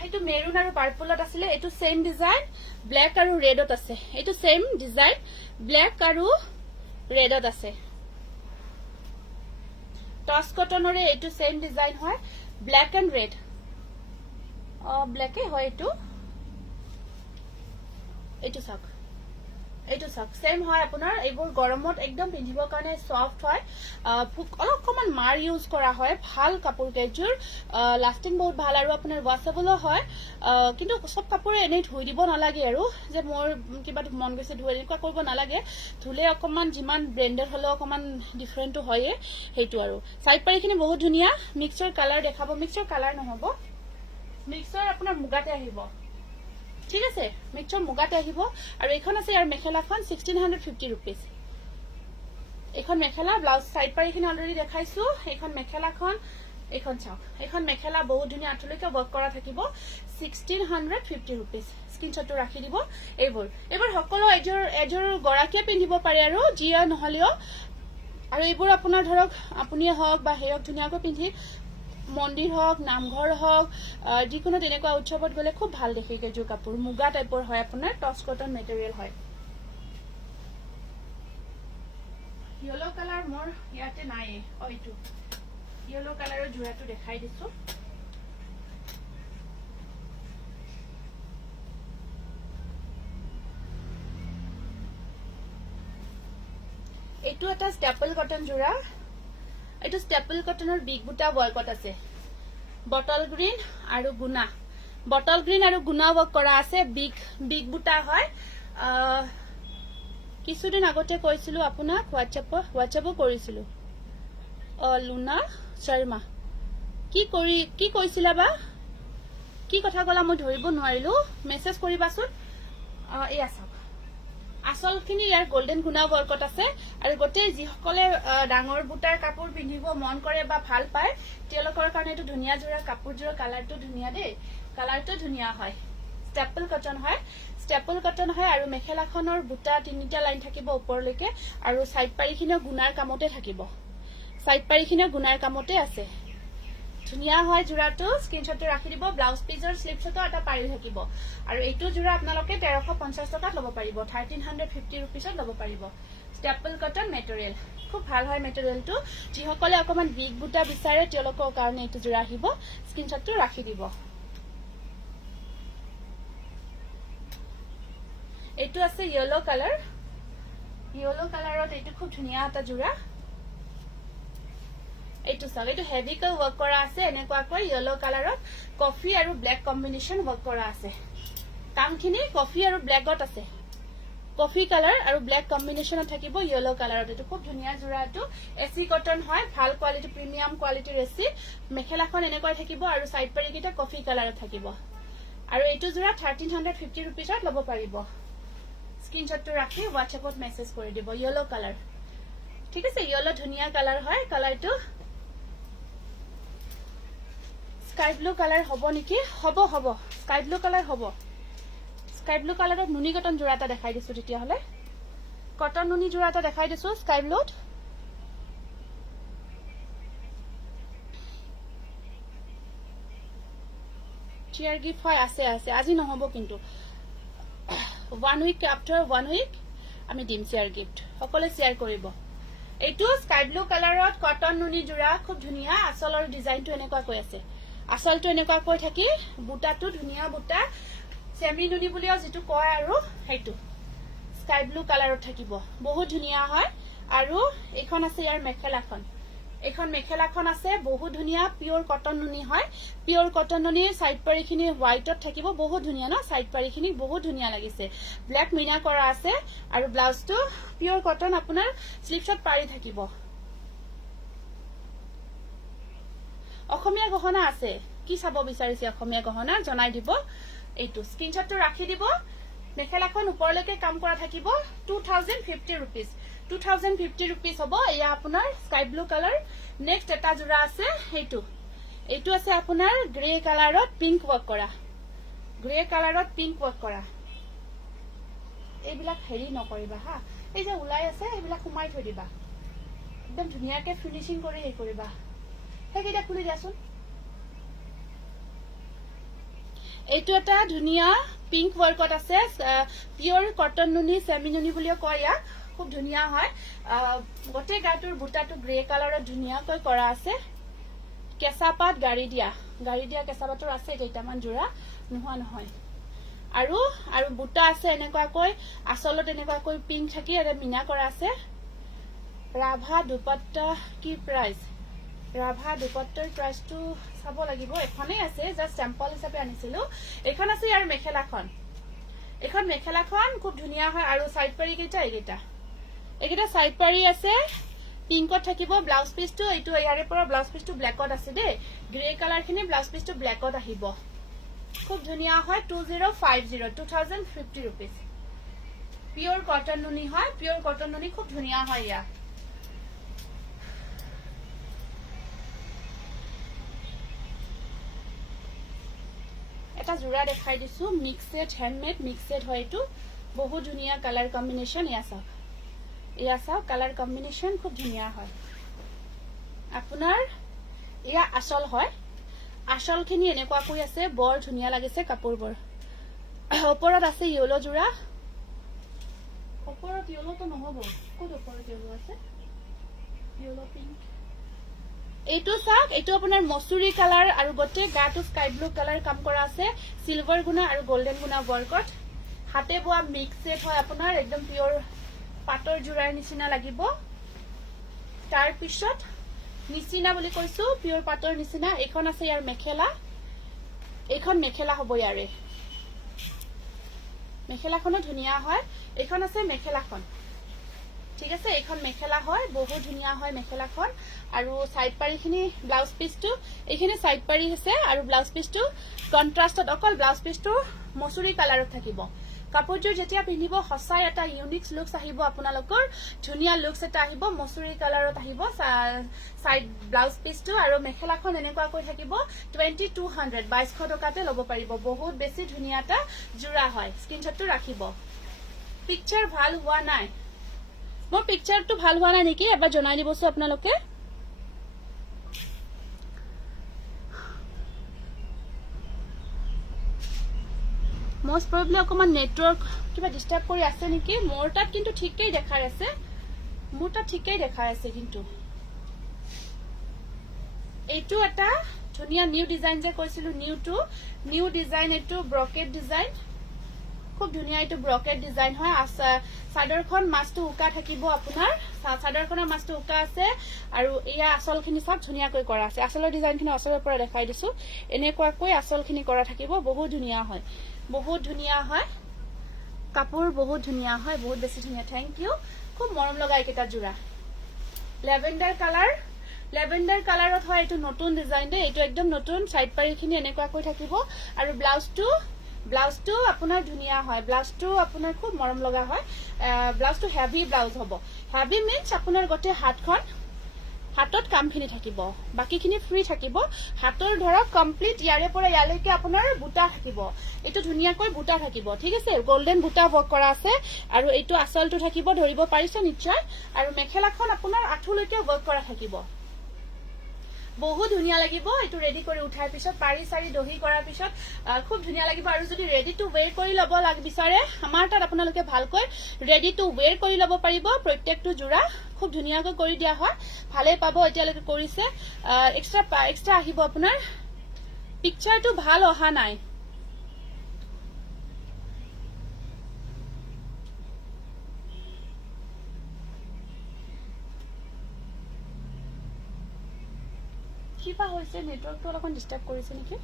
হেতু মেৰুন আৰু পাৰ্পলত আছিল এটো সেম ডিজাইন ব্ল্যাক আৰু ৰেডত আছে এটো সেম ডিজাইন ব্ল্যাক আৰু ৰেডত আছে টস কটনৰে এটো সেম ডিজাইন হয় ব্ল্যাক এন্ড ৰেড ব্ল্যাকে হয় এটো চাক সেম হয় আপোনাৰ এইবোৰ গৰমত একদম পিন্ধিবৰ কাৰণে সফট হয় অলপমান মাৰ ইউজ কৰা হয় ভাল কাপোৰ কেজুৰ লাস্টিং বহুত ভাল আৰু আপোনাৰ ওয়াশেবল হয় কিন্তু সব কাপোৰে এনে ধুই দিব নালাগে আৰু যে মোৰ কিবা মন গৈছে ধুই এনেকুৱা কৰিব নালাগে ধুলে অকমান যিমান ব্ৰেন্ডেড হলো অকমান ডিফাৰেন্টটো হয়ে হেতু আৰু সাইড পাৰিখিনি বহুত ধুনীয়া মিক্সৰ কালাৰ দেখাব মিক্সৰ কালাৰ নহব মিক্সৰ আপোনাৰ মুগাতে আহিব ঠিক আছে মিক্সৰ মুগাতে আহিব আৰু এখন আছে ইয়াৰ মেখেলাখন 1650 रुपीस এখন মেখেলা ব্লাউজ সাইড পাৰিখিনি অলৰেডি দেখাইছো এখন মেখেলাখন এখন চাওক এখন মেখেলা বহুত ধুনীয়া আঠলৈকে ওয়াৰ্ক কৰা থাকিব 1650 रुपीस স্ক্ৰিনশ্বটটো ৰাখি দিব এইবোৰ সকলো এজৰ গৰাকীয়ে পিন্ধিব পাৰে আৰু জিয়া নহলিও আৰু এইবোৰ আপোনাৰ ধৰক আপুনিয়ে হওক বা হেয়ক ধুনীয়াকৈ পিন্ধি মন্দিৰ হওক নামঘৰ হওক যিকোনো তেনেকুৱা উৎসৱত গলে খুব ভাল দেখে কেজুৰ কাপোৰ মুগা টাইপৰ হয় আপোনাৰ টস কটন মেটেৰিয়েল হয় ইয়েলো কালাৰ মোৰ ইয়াতে নাই এইটো ইয়েলো কালাৰৰ জোৰাটো দেখাই দিছো এইটো এটা ষ্টেপল কটন জোৰা এইটো ষ্টেপল কটনৰ বিগ বুটা ওয়াৰ্কত আছে বটল গ্ৰীন আৰু গুনা ওয়াৰ্ক কৰা আছে বিগ বুটা হয় কিছুদিন আগতে কৈছিলো আপোনাক হোৱাটছএপো কৰিছিলো লুনা শৰ্মা কি কৈছিলা বা কি কথা কলা মই ধৰিব নোৱাৰিলো মেছেজ কৰিবাচোন এই আছক আসলখিনি ইয়াৰ গোল্ডেন গুনা ওয়াৰ্কত আছে আৰু গটে যিসকলে ডাঙৰ বুটাৰ কাপোৰ পিন্ধিব মন কৰে বা ভাল পায় তেওঁলোকৰ কাৰণে এটো ধুনীয়া জোৰা কাপোৰজোৰ কালাৰটো ধুনীয়া দেই কালাৰটো ধুনীয়া হয় ষ্টেপল কটন হয় আৰু মেখেলাখনৰ বুটা তিনিটা লাইন থাকিব ওপৰলৈকে আৰু সাইড পাৰিখিনিও গুনাৰ কামতে আছে ধুনীয়া হয় জোৰাটো স্ক্ৰিনশ্বটটো ৰাখি দিব ব্লাউজ পিজৰ স্লিপছটো এটা পাৰি থাকিব আৰু এইটো জোৰা আপোনালোকে 1350 টকাত ল'ব পাৰিব 1350 रुपीसত ল'ব পাৰিব ষ্টেপল কটন মেটেৰিয়েল খুব ভাল হয় মেটেৰিয়েলটো যিসকলে অকমান বিগ বুটা বিচাৰে তেওঁলোকৰ কাৰণে এইটো জোৰা আহিব স্ক্ৰিনশ্বটটো ৰাখি দিব এইটো আছে ইয়েলো কালাৰত এইটো খুব ধুনীয়া এটা জোৰা এইটো চাওক এইটো হেভিকৈ ওয়াৰ্ক কৰা আছে এনেকুৱাকৈ ইয়েলো কালাৰত কফি আৰু ব্ল্যাক কম্বিনেশন ওয়াৰ্ক কৰা আছে কামখিনি কফি আৰু ব্ল্যাকত আছে কফি কালাৰ আৰু ব্লেক কম্বিনেশ্যনত থাকিব য়েলো কালাৰত এইটো খুব ধুনীয়া জোৰা এইটো এসি কটন হয় ভাল কোৱালিটি প্ৰিমিয়াম কোৱালিটিৰ এসি মেখেলাখন এনেকৈ থাকিব আৰু সাইড পাৰি কিটা কফি কালাৰত থাকিব আৰু এইটো জোৰা 1350 रुपीसত লব পাৰিব স্ক্ৰিনশ্বটটো ৰাখি WhatsAppত মেসেজ কৰি দিব য়েলো কালাৰ ঠিক আছে য়েলো ধুনীয়া কালাৰ হয় কালাৰটো স্কাই ব্লু কালাৰ হ'ব নেকি হ'ব স্কাই ব্লু কালাৰ হ'ব স্কাই ব্লু কালাৰত নুনি কটন জোৰা এটা দেখাই দিছো তেতিয়া হলে কটন নুনি জোৰা এটা দেখাই দিছো স্কাই ব্লুত চেয়াৰ গিফট হয় আছে আজি নহব কিন্তু 1 উইক আফটাৰ 1 উইক আমি দিম চেয়াৰ গিফট সকলে চেয়াৰ কৰিব এইটো স্কাই ব্লু কালাৰত কটন নুনি জোৰা খুব ধুনীয়া আসলৰ ডিজাইনটো এনেকুৱা কৈ আছে আসলটো এনেকুৱা কৈ থাকি বুটাটো ধুনীয়া বুটা সেমি নুনি বুলিও যেটো কয় আৰু হেইটো স্কাই ব্লু কালাৰত থাকিব বহুত ধুনীয়া হয় আৰু এখন আছে ইয়াৰ মেখেলাখন এখন মেখেলাখন আছে বহুত ধুনীয়া পিওৰ কটন নুনি হয় পিওৰ কটন নুনি সাইড পাৰিখিনি হোয়াইটত থাকিব বহুত ধুনীয়া ন সাইড পাৰিখিনি বহুত ধুনীয়া লাগিছে ব্ল্যাক মিনা কৰা আছে আৰু ব্লাউজটো পিওৰ কটন আপোনাৰ স্লিপছত পাৰি থাকিব অসমীয়া গহনা আছে কি চাব বিচাৰিছে অসমীয়া গহনা জনাই দিব এইটো স্ক্ৰিনশ্বটটো ৰাখি দিব মেখেলাখন ওপৰলৈকে কাম কৰা থাকিব 2050 रुपीस 2050 रुपीस হ'ব এয়া আপোনাৰ স্কাই ব্লু কালাৰ নেক্সট এটা জোৰা আছে এইটো আছে আপোনাৰ গ্ৰে কালাৰত পিংক ওয়াৰ্ক কৰা এইবিলাক হেৰি নকৰিবা হা এই যে উলাই আছে এইবিলাক কুমাই থৈ দিবা একদম ধুনীয়াকে ফিনিশিং কৰি হে কৰিবা হেকিটা খুলি দিয়াচোন এইটো এটা ধুনীয়া পিংক ওয়ার্কত আছে পিওর কটন নুনি সেমি নুনি বুলিও কয় ইয়াক খুব ধুনীয়া হয় গটে গাটোৰ বুটাটো গ্ৰে কালাৰত ধুনীয়াকৈ কৰা আছে কেঁচাপাত গাড়ি দিয়া কেঁচাপাতৰ আছে এটামান জোৰা নোহোৱা নহয় আৰু বুটা আছে এনেকুৱাকৈ আসলত এনেকুৱাকৈ পিংক থাকি আৰু মিনা কৰা আছে ৰাভা দুপট্টা কি প্ৰাইস ৰাভা দুপট্টাৰ প্ৰাইসটো চাব লাগিব এখনেই আছে জাস্ট স্যাম্পল হিচাপে আনিছিলো এখন আছে ইয়াৰ মেখেলাখন এখন মেখেলাখন খুব ধুনীয়া হয় আৰু সাইড পাৰি এইকেইটা সাইড পাৰি আছে পিংকত থাকিব ব্লাউজ পিসটো এইটো ইয়াৰে পৰা ব্লাউজ পিসটো ব্ল্যাকত আছে দে গ্ৰে কালাৰ খিনি ব্লাউজ পিসটো ব্ল্যাকত আহিব খুব ধুনীয়া হয় 2050 रुपीस পিওর কটন নুনি হয় পিওর কটন নুনি খুব ধুনীয়া হয় ইয়া এটা জোৰা দেখাই দিছো মিক্সড হ্যান্ডমেড মিক্সড হয় এটো বহুত ধুনীয়া কালাৰ কম্বিনেশন ইয়া চাও কালাৰ কম্বিনেশন খুব ধুনীয়া হয় আপোনাৰ ইয়া আসল হয় আসলখিনি এনেকুৱা কৈ আছে বৰ ধুনীয়া লাগিছে কাপোৰবোৰ ওপৰত আছে ইয়েলো জোৰা ওপৰত ইয়েলোটো নহব কোড ওপৰত ইয়েলো আছে ইয়েলো পিংক এইটো চাওক এইটো আপোনাৰ মসুৰী কালাৰ আৰু গটে গাটো স্কাই ব্লু কালাৰ কাম কৰা আছে সিলভাৰ গুণা আৰু গোল্ডেন গুণা ওয়াৰ্কত হাতে বোৱা মিক্স সেট হয় আপোনাৰ একদম পিওৰ পাটৰ জোৰাৰ নিচিনা লাগিব তাৰ পিছত নিচিনা বুলি কৈছো পিওৰ পাটৰ নিচিনা এখন আছে ইয়াৰ মেখেলা এখন মেখেলা হ'ব ইয়াৰে মেখেলাখনো ধুনীয়া হয় এখন আছে মেখেলাখন ঠিক আছে এখন মেখেলা হয় বহুত ধুনীয়া হয় মেখেলাখন আৰু সাইড পাৰিখিনি ব্লাউজ পিসটো এইখিনি সাইড পাৰি আছে আৰু ব্লাউজ পিসটো কন্ট্ৰাস্টত অকল ব্লাউজ পিসটো মসুৰী কালাৰত থাকিব কাপোৰটো যেতিয়া পিন্ধিব হসাই এটা ইউনিক লুকস আহিব আপোনালোকৰ ধুনীয়া লুকস এটা আহিব মসুৰী কালাৰত আহিব সাইড ব্লাউজ পিসটো আৰু মেখেলাখন এনেকুৱা কৈ থাকিব 2200 টকাতে ল'ব পাৰিব বহুত বেছি ধুনীয়া এটা জোৰা হয় স্ক্ৰিনশ্বটটো ৰাখিব পিকচাৰ ভাল হোৱা নাই মোৰ পিকচাৰটো ভাল হোৱা নাই নেকি এবাৰ জনাই দিবছো আপোনালোকে মোস্ট প্ৰবলি অকমান নেটৱৰ্ক কিবা ডিস্টাৰ্ব কৰি আছে নেকি মোৰ তাত কিন্তু ঠিকই দেখাই আছে কিন্তু এইটো এটা ধুনীয়া নিউ ডিজাইন যে কৈছিলো নিউ ডিজাইন এইটো ব্ৰকেট ডিজাইন খুব ধুনীয়া এইটো ব্ৰকেট ডিজাইন হয় সাইডৰখন মাছটো উকা থাকিব আপোনাৰ সাইডৰখনৰ মাছটো উকা আছে আৰু ইয়া আসলখিনি সব ধুনীয়াকৈ কৰা আছে আসলৰ ডিজাইনখিনি আসলৰ পৰা দেখাই দিছো এনেকুৱাকৈ আসলখিনি কৰা থাকিব বহুত ধুনীয়া হয় কাপোৰ বহুত ধুনীয়া হয়, বহুত বেছি ধুনীয়া। Thank you. খুব মৰম লগা এইকেইটা যোৰা। লেভেণ্ডাৰ কালাৰ, লেভেণ্ডাৰ কালাৰত হয় এইটো নতুন ডিজাইন দেই, এইটো একদম নতুন। সাইড পাৰিখিনি এনেকুৱাকৈ থাকিব আৰু ব্লাউজটো আপোনাৰ ধুনীয়া হয়। ব্লাউজটো আপোনাৰ খুব মৰম লগা হয়। ব্লাউজটো হেভি ব্লাউজ হ'ব। হেভি মিন্স আপোনাৰ গোটেই হাতত কামখিনি থাকিব, বাকীখিনি ফ্ৰী থাকিব। হাতৰ ধৰক কমপ্লিট ইয়াৰে পৰা ইয়ালৈকে আপোনাৰ বুটা থাকিব। এইটো ধুনীয়াকৈ বুটা থাকিব, ঠিক আছে। গোল্ডেন বুটা ৱৰ্ক কৰা আছে আৰু এইটো আঁচলটো থাকিব, ধৰিব পাৰিছে নিশ্চয়। আৰু মেখেলাখন আপোনাৰ আঁঠুলৈকে ৱৰ্ক কৰা থাকিব। বহুত ধুনীয়া লাগিব। এইটো ৰেডি কৰি উঠাৰ পিছত পাৰি চাৰি দহি কৰাৰ পিছত খুব ধুনীয়া লাগিব। আৰু যদি ৰেডি টু ৱেৰ কৰি ল'ব বিচাৰে, আমাৰ তাত আপোনালোকে ভালকৈ ৰেডি টু ৱেৰ কৰি ল'ব পাৰিব। প্ৰত্যেকটো যোৰা খুব ধুনীয়াকৈ কৰি দিয়া হয়, ভালেই পাব। এতিয়ালৈকে কৰিছে। এক্সট্ৰা আহিব আপোনাৰ। পিকচাৰটো ভাল অহা নাই। কিবা হৈছে, নেটৱৰ্কটো অলপমান ডিষ্টাৰ্ব কৰিছে নেকি?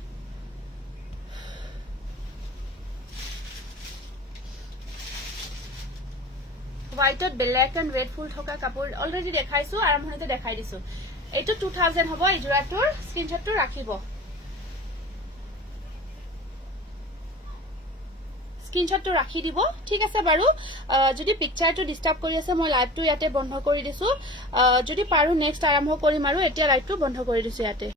হোৱাইটত ব্লেক এণ্ড ৰেড ফুল থকা কাপোৰ অলৰেডি দেখাইছো, আৰম্ভণিতে দেখাই দিছো। এইটো 2000 হ'ব। এই যোৰাটোৰ স্ক্ৰীনশ্বটটো ৰাখিব, স্ক্ৰীনশ্বটটো ৰাখি দিব, ঠিক আছে বাৰু। যদি পিকচাৰটো ডিষ্টাৰ্ব কৰি আছে, মই লাইভটো ইয়াতে বন্ধ কৰি দিছো। যদি পাৰো নেক্সট আৰম্ভ কৰিম আৰু এতিয়া লাইভটো বন্ধ কৰি দিছো ইয়াতে।